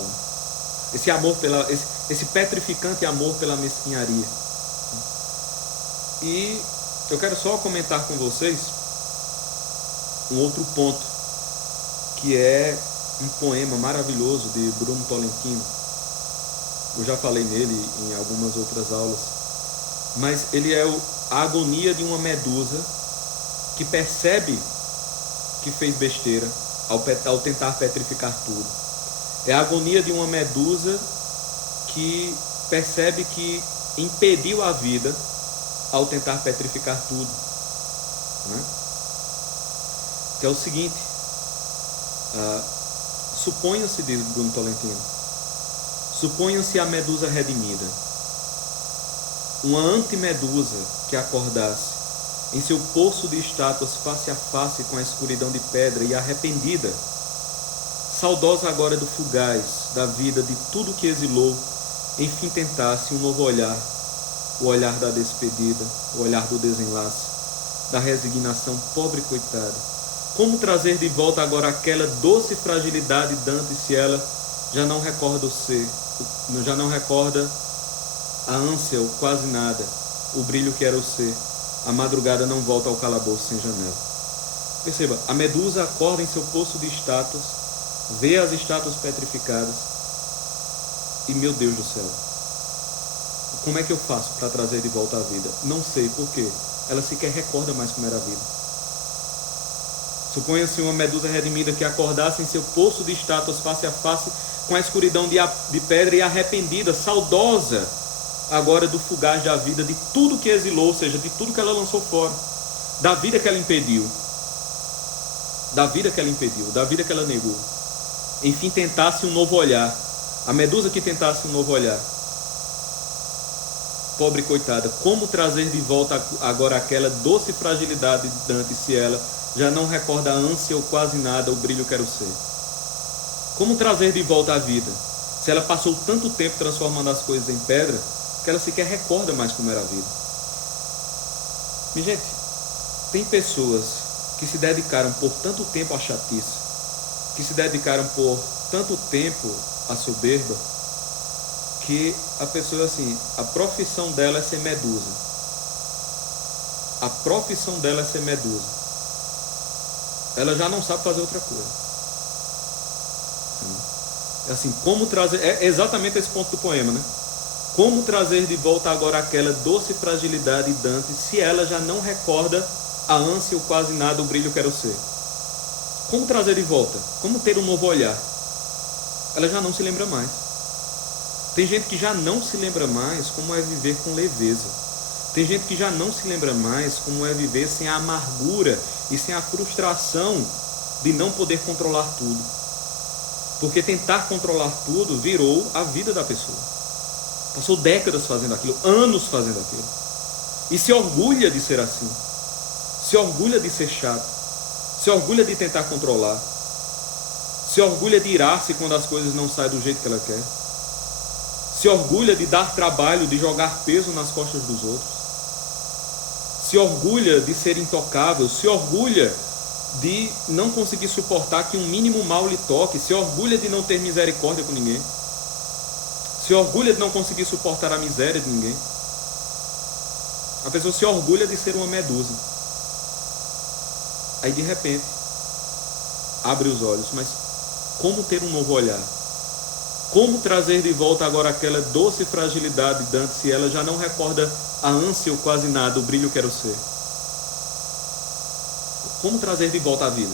Esse petrificante amor pela mesquinharia. E eu quero só comentar com vocês um outro ponto, que é um poema maravilhoso de Bruno Tolentino. Eu já falei nele em algumas outras aulas, mas ele é a agonia de uma medusa que percebe que fez besteira ao tentar petrificar tudo. É a agonia de uma medusa que percebe que impediu a vida ao tentar petrificar tudo, né? Que é o seguinte: suponha-se, diz Bruno Tolentino, suponha-se a medusa redimida, uma antimedusa que acordasse em seu poço de estátuas face a face com a escuridão de pedra e arrependida, saudosa agora do fugaz, da vida, de tudo que exilou, enfim tentasse um novo olhar, o olhar da despedida, o olhar do desenlace, da resignação, pobre coitada. Como trazer de volta agora aquela doce fragilidade dantes se ela já não recorda o ser, já não recorda a ânsia, o quase nada, o brilho que era o ser. A madrugada não volta ao calabouço sem janela. Perceba, a medusa acorda em seu poço de estátuas, vê as estátuas petrificadas e, meu Deus do céu, como é que eu faço para trazer de volta a vida? Não sei, por quê? Ela sequer recorda mais como era a vida. Suponha-se uma medusa redimida que acordasse em seu poço de estátuas face a face com a escuridão de pedra e arrependida, saudosa agora do fugaz da vida, de tudo que exilou, ou seja, de tudo que ela lançou fora, da vida que ela impediu, da vida que ela negou. Enfim, tentasse um novo olhar. A medusa que tentasse um novo olhar. Pobre coitada, como trazer de volta agora aquela doce fragilidade de Dante se ela já não recorda a ânsia ou quase nada, o brilho que era o ser? Como trazer de volta a vida, se ela passou tanto tempo transformando as coisas em pedra, que ela sequer recorda mais como era a vida? Minha gente, tem pessoas que se dedicaram por tanto tempo à chatice, que se dedicaram por tanto tempo à soberba, que a pessoa, assim, a profissão dela é ser medusa. A profissão dela é ser medusa. Ela já não sabe fazer outra coisa. Assim, como trazer... É exatamente esse ponto do poema, né? Como trazer de volta agora aquela doce fragilidade Dante, se ela já não recorda a ânsia, o quase nada, o brilho que era o ser? Como trazer de volta? Como ter um novo olhar? Ela já não se lembra mais. Tem gente que já não se lembra mais como é viver com leveza. Tem gente que já não se lembra mais como é viver sem a amargura e sem a frustração de não poder controlar tudo. Porque tentar controlar tudo virou a vida da pessoa. Passou décadas fazendo aquilo, anos fazendo aquilo. E se orgulha de ser assim. Se orgulha de ser chato. Se orgulha de tentar controlar. Se orgulha de irar-se quando as coisas não saem do jeito que ela quer. Se orgulha de dar trabalho, de jogar peso nas costas dos outros. Se orgulha de ser intocável. Se orgulha de não conseguir suportar que um mínimo mal lhe toque. Se orgulha de não ter misericórdia com ninguém. Se orgulha de não conseguir suportar a miséria de ninguém. A pessoa se orgulha de ser uma medusa. Aí de repente abre os olhos. Mas como ter um novo olhar? Como trazer de volta agora aquela doce fragilidade de Dante se ela já não recorda a ânsia ou quase nada, o brilho que era o ser? Como trazer de volta a vida?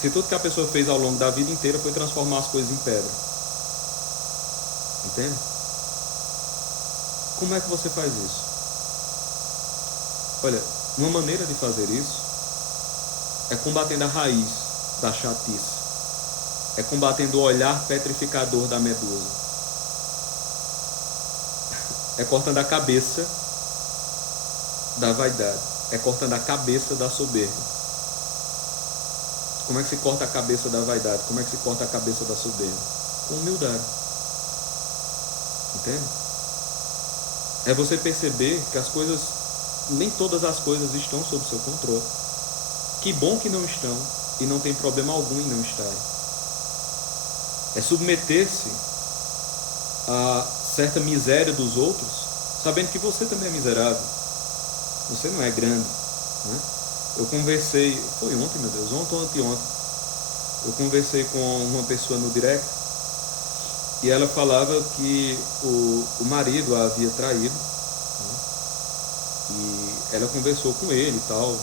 Se tudo que a pessoa fez ao longo da vida inteira foi transformar as coisas em pedra. Entende? Como é que você faz isso? Olha, Uma maneira de fazer isso é combatendo a raiz da chatice. É combatendo o olhar petrificador da medusa. É cortando a cabeça da vaidade. É cortando a cabeça da soberba. Como é que se corta a cabeça da vaidade? Como é que se corta a cabeça da soberba? Com humildade. Entende? É você perceber que as coisas, nem todas as coisas estão sob seu controle. Que bom que não estão, e não tem problema algum em não estarem. É submeter-se a certa miséria dos outros, sabendo que você também é miserável. Você não é grande, né? Eu conversei, foi ontem, meu Deus, ontem ou anteontem, eu conversei com uma pessoa no direct, e ela falava que o marido a havia traído, né? E ela conversou com ele e tal,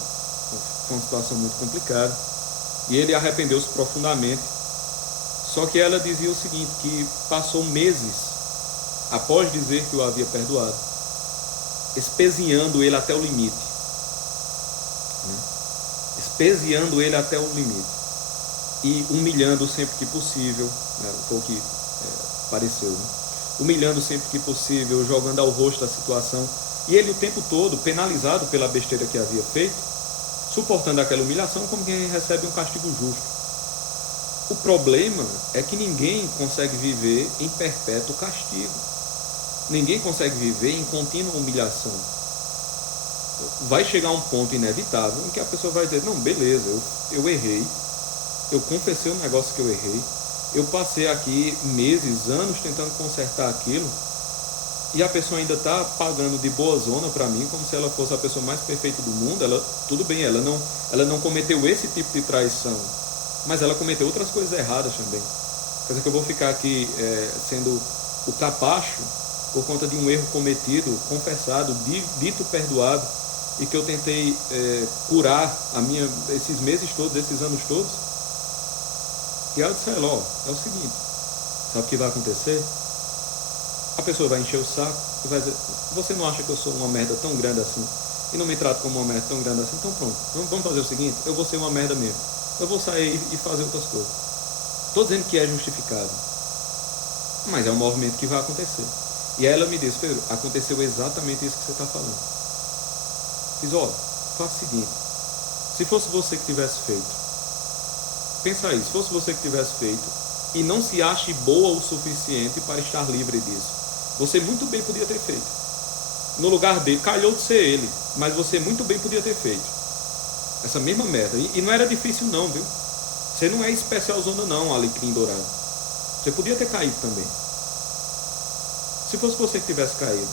foi uma situação muito complicada, e ele arrependeu-se profundamente. Só que ela dizia o seguinte, que passou meses após dizer que o havia perdoado, espezinhando ele até o limite, né? Espezinhando ele até o limite e humilhando sempre que possível, né? Foi o que pareceu, né? Humilhando sempre que possível, jogando ao rosto a situação, e ele o tempo todo penalizado pela besteira que havia feito, suportando aquela humilhação como quem recebe um castigo justo. O problema é que ninguém consegue viver em perpétuo castigo. Ninguém consegue viver em contínua humilhação. Vai chegar um ponto inevitável em que a pessoa vai dizer, não, beleza, eu errei, eu confessei o negócio que eu errei, eu passei aqui meses, anos tentando consertar aquilo, e a pessoa ainda está pagando de boa zona para mim, como se ela fosse a pessoa mais perfeita do mundo. Tudo bem, ela não cometeu esse tipo de traição, mas ela cometeu outras coisas erradas também. Quer dizer que eu vou ficar aqui sendo o capacho por conta de um erro cometido, confessado, dito perdoado, e que eu tentei curar esses meses todos, esses anos todos. E ela disse, ó, é o seguinte, sabe o que vai acontecer? A pessoa vai encher o saco e vai dizer, você não acha que eu sou uma merda tão grande assim? E não me trato como uma merda tão grande assim? Então pronto, vamos fazer o seguinte, eu vou ser uma merda mesmo. Eu vou sair e fazer outras coisas. Estou dizendo que é justificável, mas é um movimento que vai acontecer. E aí ela me disse, Pedro, aconteceu exatamente isso que você está falando. Diz, olha, faça o seguinte, se fosse você que tivesse feito, pensa aí, se fosse você que tivesse feito, e não se ache boa o suficiente para estar livre disso, você muito bem podia ter feito. No lugar dele, calhou de ser ele, mas você muito bem podia ter feito essa mesma merda. E não era difícil não, viu? Você não é especial zona não, alecrim dourado. Você podia ter caído também. Se fosse você que tivesse caído,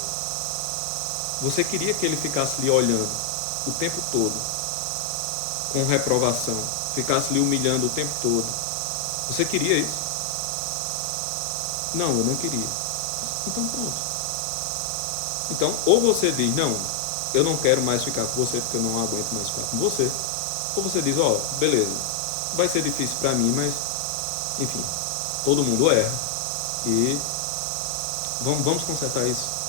você queria que ele ficasse lhe olhando o tempo todo, com reprovação, ficasse lhe humilhando o tempo todo. Você queria isso? Não, eu não queria. Então pronto. Então, ou você diz, não, eu não quero mais ficar com você porque eu não aguento mais ficar com você. Ou você diz, ó, beleza, vai ser difícil pra mim, mas, enfim, todo mundo erra. E vamos consertar isso.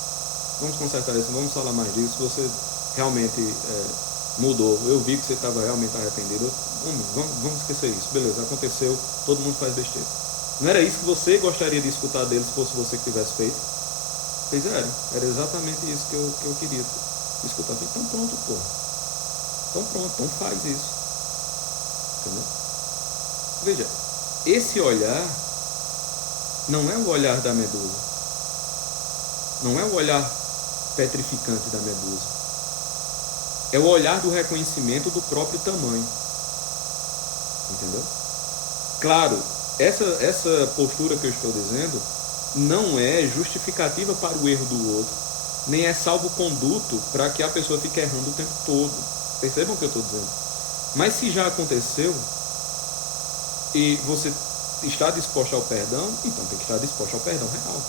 Vamos consertar isso, vamos falar mais disso. Você realmente mudou. Eu vi que você estava realmente arrependido. Vamos esquecer isso. Beleza, aconteceu, todo mundo faz besteira. Não era isso que você gostaria de escutar dele se fosse você que tivesse feito? Pois era exatamente isso que eu queria escutar. Então pronto, pô. Então pronto, então faz isso. Entendeu? Veja, esse olhar não é o olhar da medusa. Não é o olhar petrificante da medusa. É o olhar do reconhecimento do próprio tamanho. Entendeu? Claro, essa postura que eu estou dizendo não é justificativa para o erro do outro, nem é salvo-conduto para que a pessoa fique errando o tempo todo. Percebam o que eu estou dizendo? Mas se já aconteceu e você está disposto ao perdão, então tem que estar disposto ao perdão real.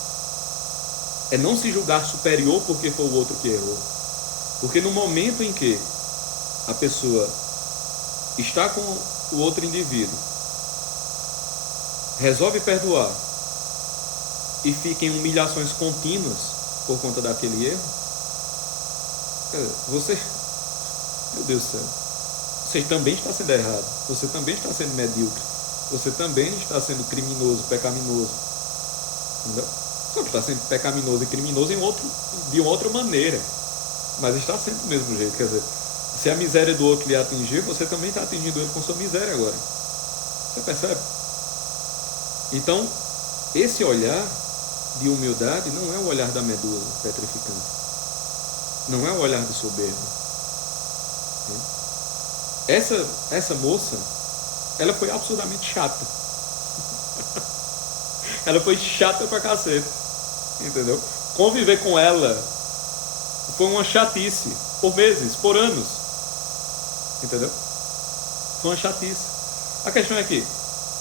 É não se julgar superior porque foi o outro que errou. Porque no momento em que a pessoa está com o outro indivíduo, resolve perdoar e fica em humilhações contínuas por conta daquele erro, você Meu Deus do céu. Você também está sendo errado. Você também está sendo medíocre. Você também está sendo criminoso, pecaminoso. Entendeu? Só que está sendo pecaminoso e criminoso de outra maneira. Mas está sendo do mesmo jeito. Quer dizer, se a miséria do outro lhe atingir, você também está atingindo ele com sua miséria agora. Você percebe? Então, esse olhar de humildade não é o olhar da medusa petrificante. Não é o olhar do soberbo. Essa moça, ela foi absurdamente chata. Ela foi chata pra cacete. Entendeu? Conviver com ela foi uma chatice. Por meses, por anos. Entendeu? Foi uma chatice. A questão é que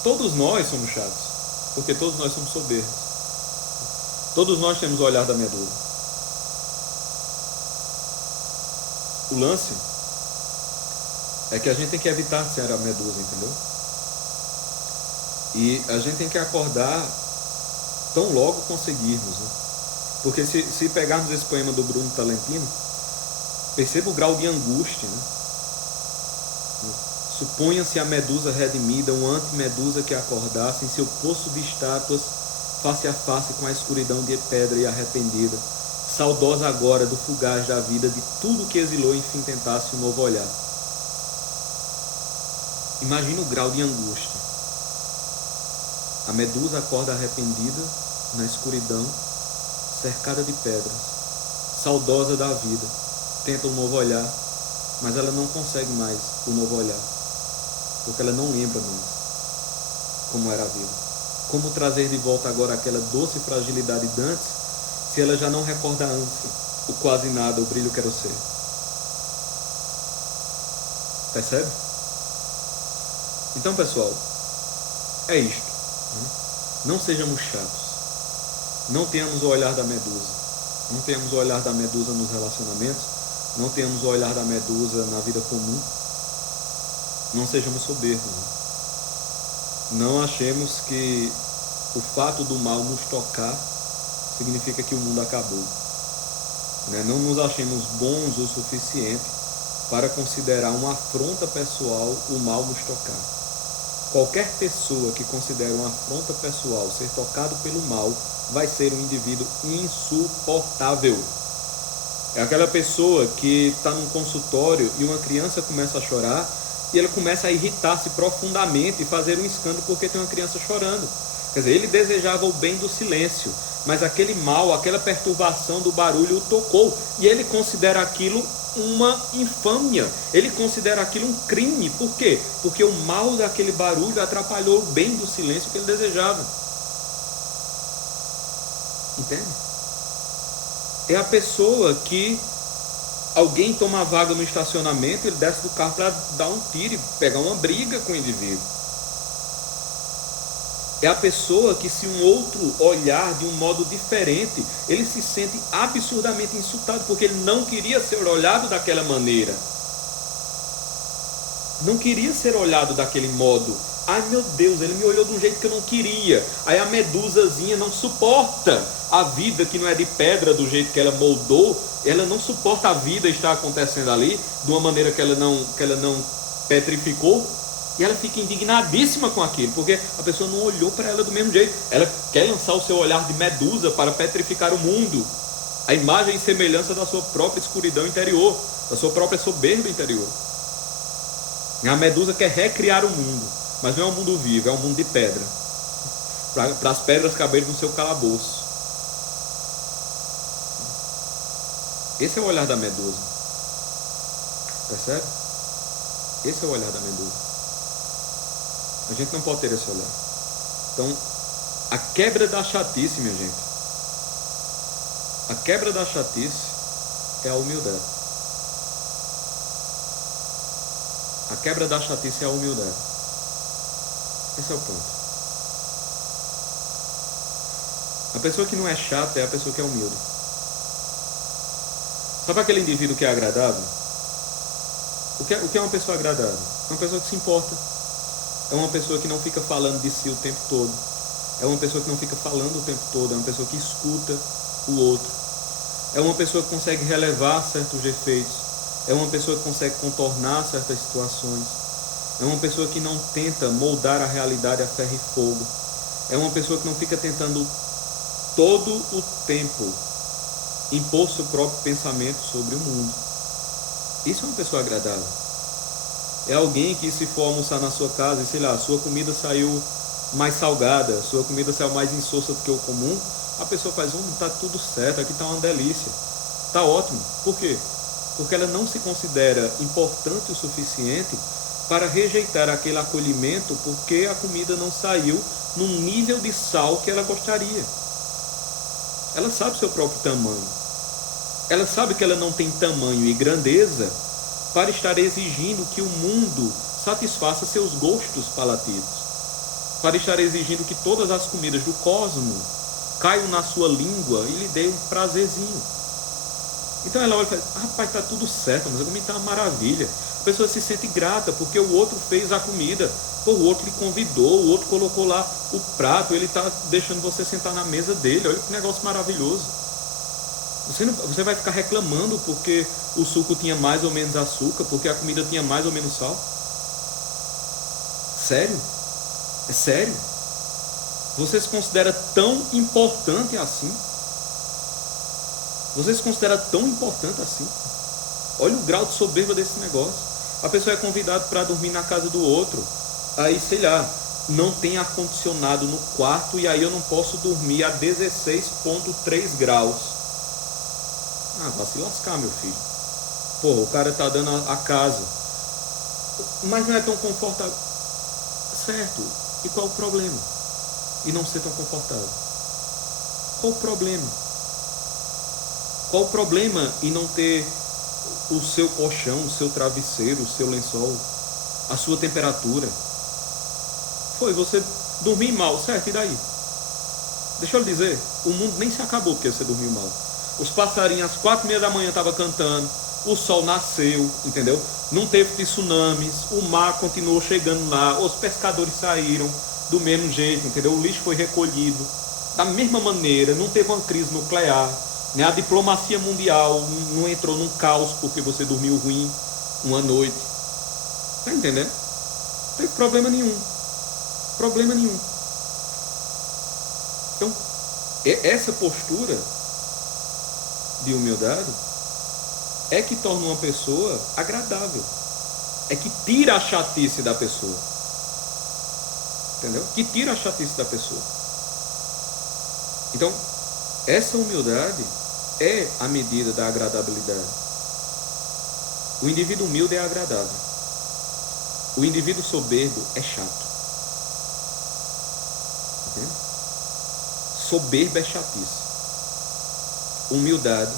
todos nós somos chatos. Porque todos nós somos soberbos. Todos nós temos o olhar da medusa. O lance é que a gente tem que evitar ser a medusa, entendeu? E a gente tem que acordar tão logo conseguirmos, né? Porque se pegarmos esse poema do Bruno Talentino, perceba o grau de angústia, né? Suponha-se a medusa redimida, uma antimedusa que acordasse em seu poço de estátuas, face a face com a escuridão de pedra e arrependida, saudosa agora do fugaz da vida, de tudo que exilou, enfim tentasse um novo olhar. Imagina o grau de angústia. A medusa acorda arrependida, na escuridão, cercada de pedras, saudosa da vida, tenta um novo olhar, mas ela não consegue mais o novo olhar, porque ela não lembra mais como era a vida. Como trazer de volta agora aquela doce fragilidade de antes, se ela já não recorda a ânsia, o quase nada, o brilho quero ser. Percebe? Então, pessoal, é isto. Não sejamos chatos. Não tenhamos o olhar da medusa. Não tenhamos o olhar da medusa nos relacionamentos. Não tenhamos o olhar da medusa na vida comum. Não sejamos soberbos. Não achemos que o fato do mal nos tocar significa que o mundo acabou. Não nos achemos bons o suficiente para considerar uma afronta pessoal o mal nos tocar. Qualquer pessoa que considere uma afronta pessoal ser tocado pelo mal vai ser um indivíduo insuportável. É aquela pessoa que está num consultório e uma criança começa a chorar e ele começa a irritar-se profundamente e fazer um escândalo porque tem uma criança chorando. Quer dizer, ele desejava o bem do silêncio, mas aquele mal, aquela perturbação do barulho o tocou e ele considera aquilo uma infâmia, ele considera aquilo um crime. Por quê? Porque o mal daquele barulho atrapalhou o bem do silêncio que ele desejava. Entende? É a pessoa que alguém toma a vaga no estacionamento, ele desce do carro para dar um tiro e pegar uma briga com o indivíduo. É a pessoa que, se um outro olhar de um modo diferente, ele se sente absurdamente insultado, porque ele não queria ser olhado daquela maneira. Não queria ser olhado daquele modo. Ai meu Deus, ele me olhou de um jeito que eu não queria. Aí a medusazinha não suporta a vida que não é de pedra do jeito que ela moldou. Ela não suporta a vida estar acontecendo ali de uma maneira que ela não petrificou. E ela fica indignadíssima com aquilo, porque a pessoa não olhou para ela do mesmo jeito. Ela quer lançar o seu olhar de medusa para petrificar o mundo. A imagem e semelhança da sua própria escuridão interior, da sua própria soberba interior. A medusa quer recriar o mundo, mas não é um mundo vivo, é um mundo de pedra. Para as pedras caberem no seu calabouço. Esse é o olhar da medusa. Percebe? Esse é o olhar da medusa. A gente não pode ter esse olhar. Então, a quebra da chatice, minha gente. A quebra da chatice é a humildade. A quebra da chatice é a humildade. Esse é o ponto. A pessoa que não é chata é a pessoa que é humilde. Sabe aquele indivíduo que é agradável? O que é uma pessoa agradável? É uma pessoa que se importa. É uma pessoa que não fica falando de si o tempo todo. É uma pessoa que não fica falando o tempo todo. É uma pessoa que escuta o outro. É uma pessoa que consegue relevar certos defeitos. É uma pessoa que consegue contornar certas situações. É uma pessoa que não tenta moldar a realidade a ferro e fogo. É uma pessoa que não fica tentando todo o tempo impor seu próprio pensamento sobre o mundo. Isso é uma pessoa agradável. É alguém que, se for almoçar na sua casa e, sei lá, sua comida saiu mais salgada, sua comida saiu mais insossa do que o comum, a pessoa faz, tá tudo certo, aqui tá uma delícia, tá ótimo. Por quê? Porque ela não se considera importante o suficiente para rejeitar aquele acolhimento porque a comida não saiu no nível de sal que ela gostaria. Ela sabe seu próprio tamanho. Ela sabe que ela não tem tamanho e grandeza para estar exigindo que o mundo satisfaça seus gostos palativos, para estar exigindo que todas as comidas do cosmo caiam na sua língua e lhe dê um prazerzinho. Então ela olha e fala, rapaz, está tudo certo, mas a comida está uma maravilha. A pessoa se sente grata porque o outro fez a comida, o outro lhe convidou, o outro colocou lá o prato, ele está deixando você sentar na mesa dele, olha que negócio maravilhoso. Você vai ficar reclamando porque o suco tinha mais ou menos açúcar, porque a comida tinha mais ou menos sal? Sério? É sério? Você se considera tão importante assim? Você se considera tão importante assim? Olha o grau de soberba desse negócio. A pessoa é convidada para dormir na casa do outro. Aí, sei lá, não tem ar-condicionado no quarto e aí eu não posso dormir a 16,3 graus. Ah, vai se lascar, meu filho. Porra, o cara tá dando a casa. Mas não é tão confortável. Certo. E qual o problema? E não ser tão confortável? Qual o problema? Qual o problema em não ter o seu colchão, o seu travesseiro, o seu lençol, a sua temperatura? Foi você dormir mal, certo? E daí? Deixa eu lhe dizer, o mundo nem se acabou porque você dormiu mal. Os passarinhos às 4h30 da manhã estavam cantando, o sol nasceu, entendeu? Não teve tsunamis, o mar continuou chegando lá, os pescadores saíram do mesmo jeito, entendeu? O lixo foi recolhido da mesma maneira, não teve uma crise nuclear, né? A diplomacia mundial não entrou num caos porque você dormiu ruim uma noite. Tá entendendo? Não teve problema nenhum. Problema nenhum. Então, essa postura de humildade é que torna uma pessoa agradável. É que tira a chatice da pessoa. Entendeu? Que tira a chatice da pessoa. Então, essa humildade é a medida da agradabilidade. O indivíduo humilde é agradável. O indivíduo soberbo é chato. Entende? Soberbo é chatice. Humildade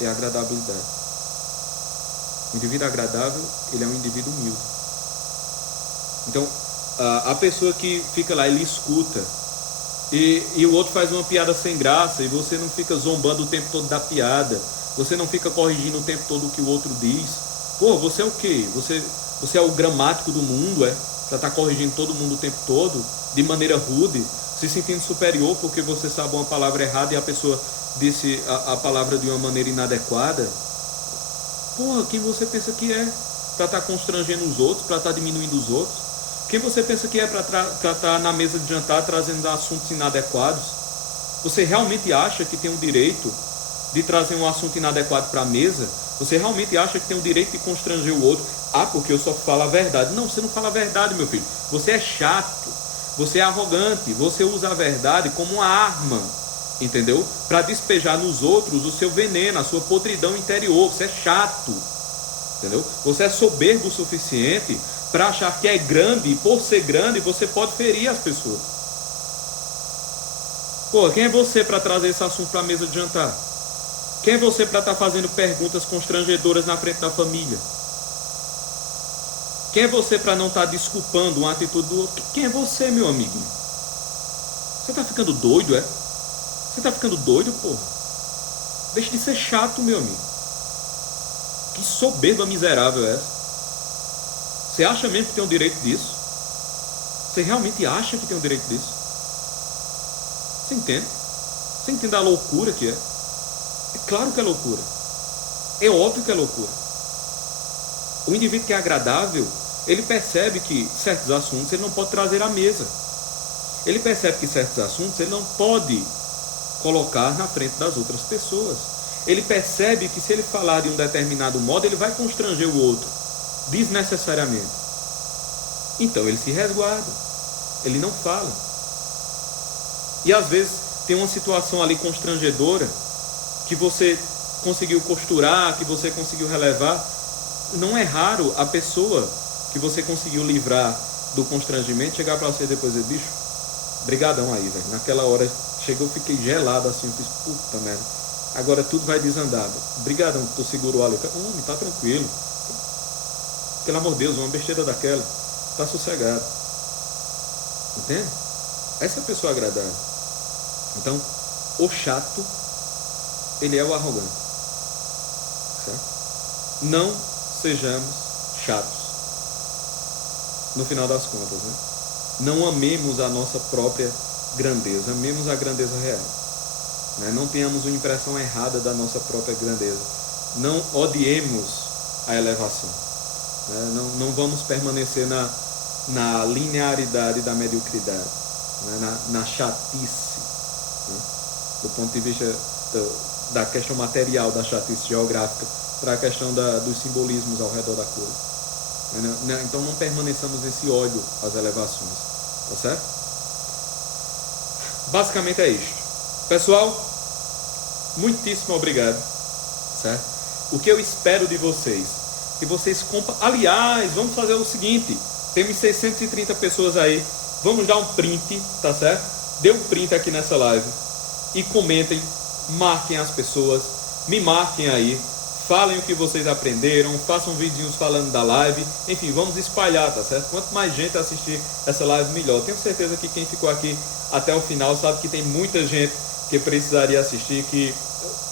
é agradabilidade. O indivíduo agradável, ele é um indivíduo humilde. Então, a pessoa que fica lá, ele escuta, e o outro faz uma piada sem graça, e você não fica zombando o tempo todo da piada, você não fica corrigindo o tempo todo o que o outro diz. Pô, você é o quê? Você é o gramático do mundo, é? Pra estar corrigindo todo mundo o tempo todo, de maneira rude, se sentindo superior porque você sabe uma palavra errada e a pessoa disse a palavra de uma maneira inadequada. Porra, quem você pensa que é para estar constrangendo os outros, para estar diminuindo os outros? Quem você pensa que é para estar na mesa de jantar trazendo assuntos inadequados? Você realmente acha que tem o direito de trazer um assunto inadequado para a mesa? Você realmente acha que tem o direito de constranger o outro? Ah, porque eu só falo a verdade. Não, você não fala a verdade, meu filho. Você é chato, você é arrogante, você usa a verdade como uma arma, entendeu? Para despejar nos outros o seu veneno, a sua podridão interior. Você é chato, entendeu? Você é soberbo o suficiente para achar que é grande e por ser grande você pode ferir as pessoas. Pô, quem é você para trazer esse assunto para a mesa de jantar? Quem é você para estar fazendo perguntas constrangedoras na frente da família? Quem é você para não estar desculpando uma atitude do outro? Quem é você, meu amigo? Você tá ficando doido, é? Você tá ficando doido, porra? Deixa de ser chato, meu amigo. Que soberba miserável é essa? Você acha mesmo que tem o direito disso? Você realmente acha que tem o direito disso? Você entende? Você entende a loucura que é? É claro que é loucura. É óbvio que é loucura. O indivíduo que é agradável, ele percebe que certos assuntos ele não pode trazer à mesa. Ele percebe que certos assuntos ele não pode colocar na frente das outras pessoas. Ele percebe que se ele falar de um determinado modo, ele vai constranger o outro, desnecessariamente. Então ele se resguarda, ele não fala. E às vezes tem uma situação ali constrangedora, que você conseguiu costurar, que você conseguiu relevar. Não é raro a pessoa que você conseguiu livrar do constrangimento chegar para você depois e dizer, bicho, brigadão aí, velho. Naquela hora chegou, eu fiquei gelado assim, eu fiz, puta merda, agora tudo vai desandar. Brigadão, tu segurou ali. Homem, tá tranquilo. Pelo amor de Deus, uma besteira daquela. Tá sossegado. Entende? Essa é a pessoa agradável. Então, o chato, ele é o arrogante. Certo? Não sejamos chatos. No final das contas, né? Não amemos a nossa própria grandeza. Amemos a grandeza real. Né? Não tenhamos uma impressão errada da nossa própria grandeza. Não odiemos a elevação. Né? Não vamos permanecer na linearidade da mediocridade, né? na chatice, né? Do ponto de vista da questão material, da chatice geográfica, para a questão dos simbolismos ao redor da coisa. Né? Então não permaneçamos nesse ódio às elevações. Tá certo? Basicamente é isto. Pessoal, muitíssimo obrigado. Certo? O que eu espero de vocês? Que vocês aliás, vamos fazer o seguinte. Temos 630 pessoas aí. Vamos dar um print, tá certo? Dê um print aqui nessa live. E comentem, marquem as pessoas. Me marquem aí. Falem o que vocês aprenderam. Façam vídeos falando da live. Enfim, vamos espalhar, tá certo? Quanto mais gente assistir essa live, melhor. Tenho certeza que quem ficou aqui até o final sabe que tem muita gente que precisaria assistir, que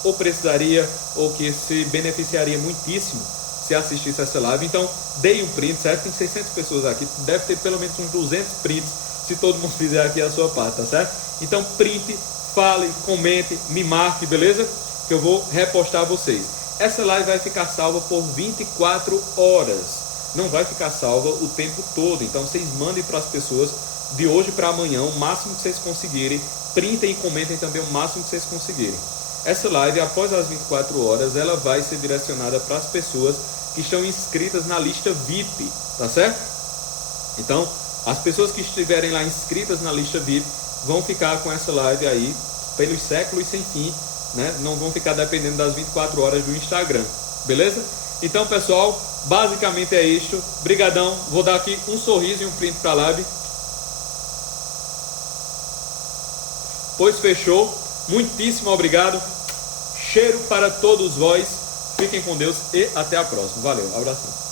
ou precisaria ou que se beneficiaria muitíssimo se assistisse essa live. Então, dei um print, certo? Tem 600 pessoas aqui, deve ter pelo menos uns 200 prints se todo mundo fizer aqui a sua parte, tá certo? Então, print, fale, comente, me marque, beleza? Que eu vou repostar vocês. Essa live vai ficar salva por 24 horas. Não vai ficar salva o tempo todo. Então, vocês mandem para as pessoas de hoje para amanhã o máximo que vocês conseguirem. Printem e comentem também o máximo que vocês conseguirem. Essa live, após as 24 horas, ela vai ser direcionada para as pessoas que estão inscritas na lista VIP, tá certo? Então, as pessoas que estiverem lá inscritas na lista VIP vão ficar com essa live aí pelos séculos sem fim, né? Não vão ficar dependendo das 24 horas do Instagram, beleza? Então, pessoal, basicamente é isto. Brigadão. Vou dar aqui um sorriso e um print para a live. Pois fechou. Muitíssimo obrigado. Cheiro para todos vós. Fiquem com Deus e até a próxima. Valeu. Abração.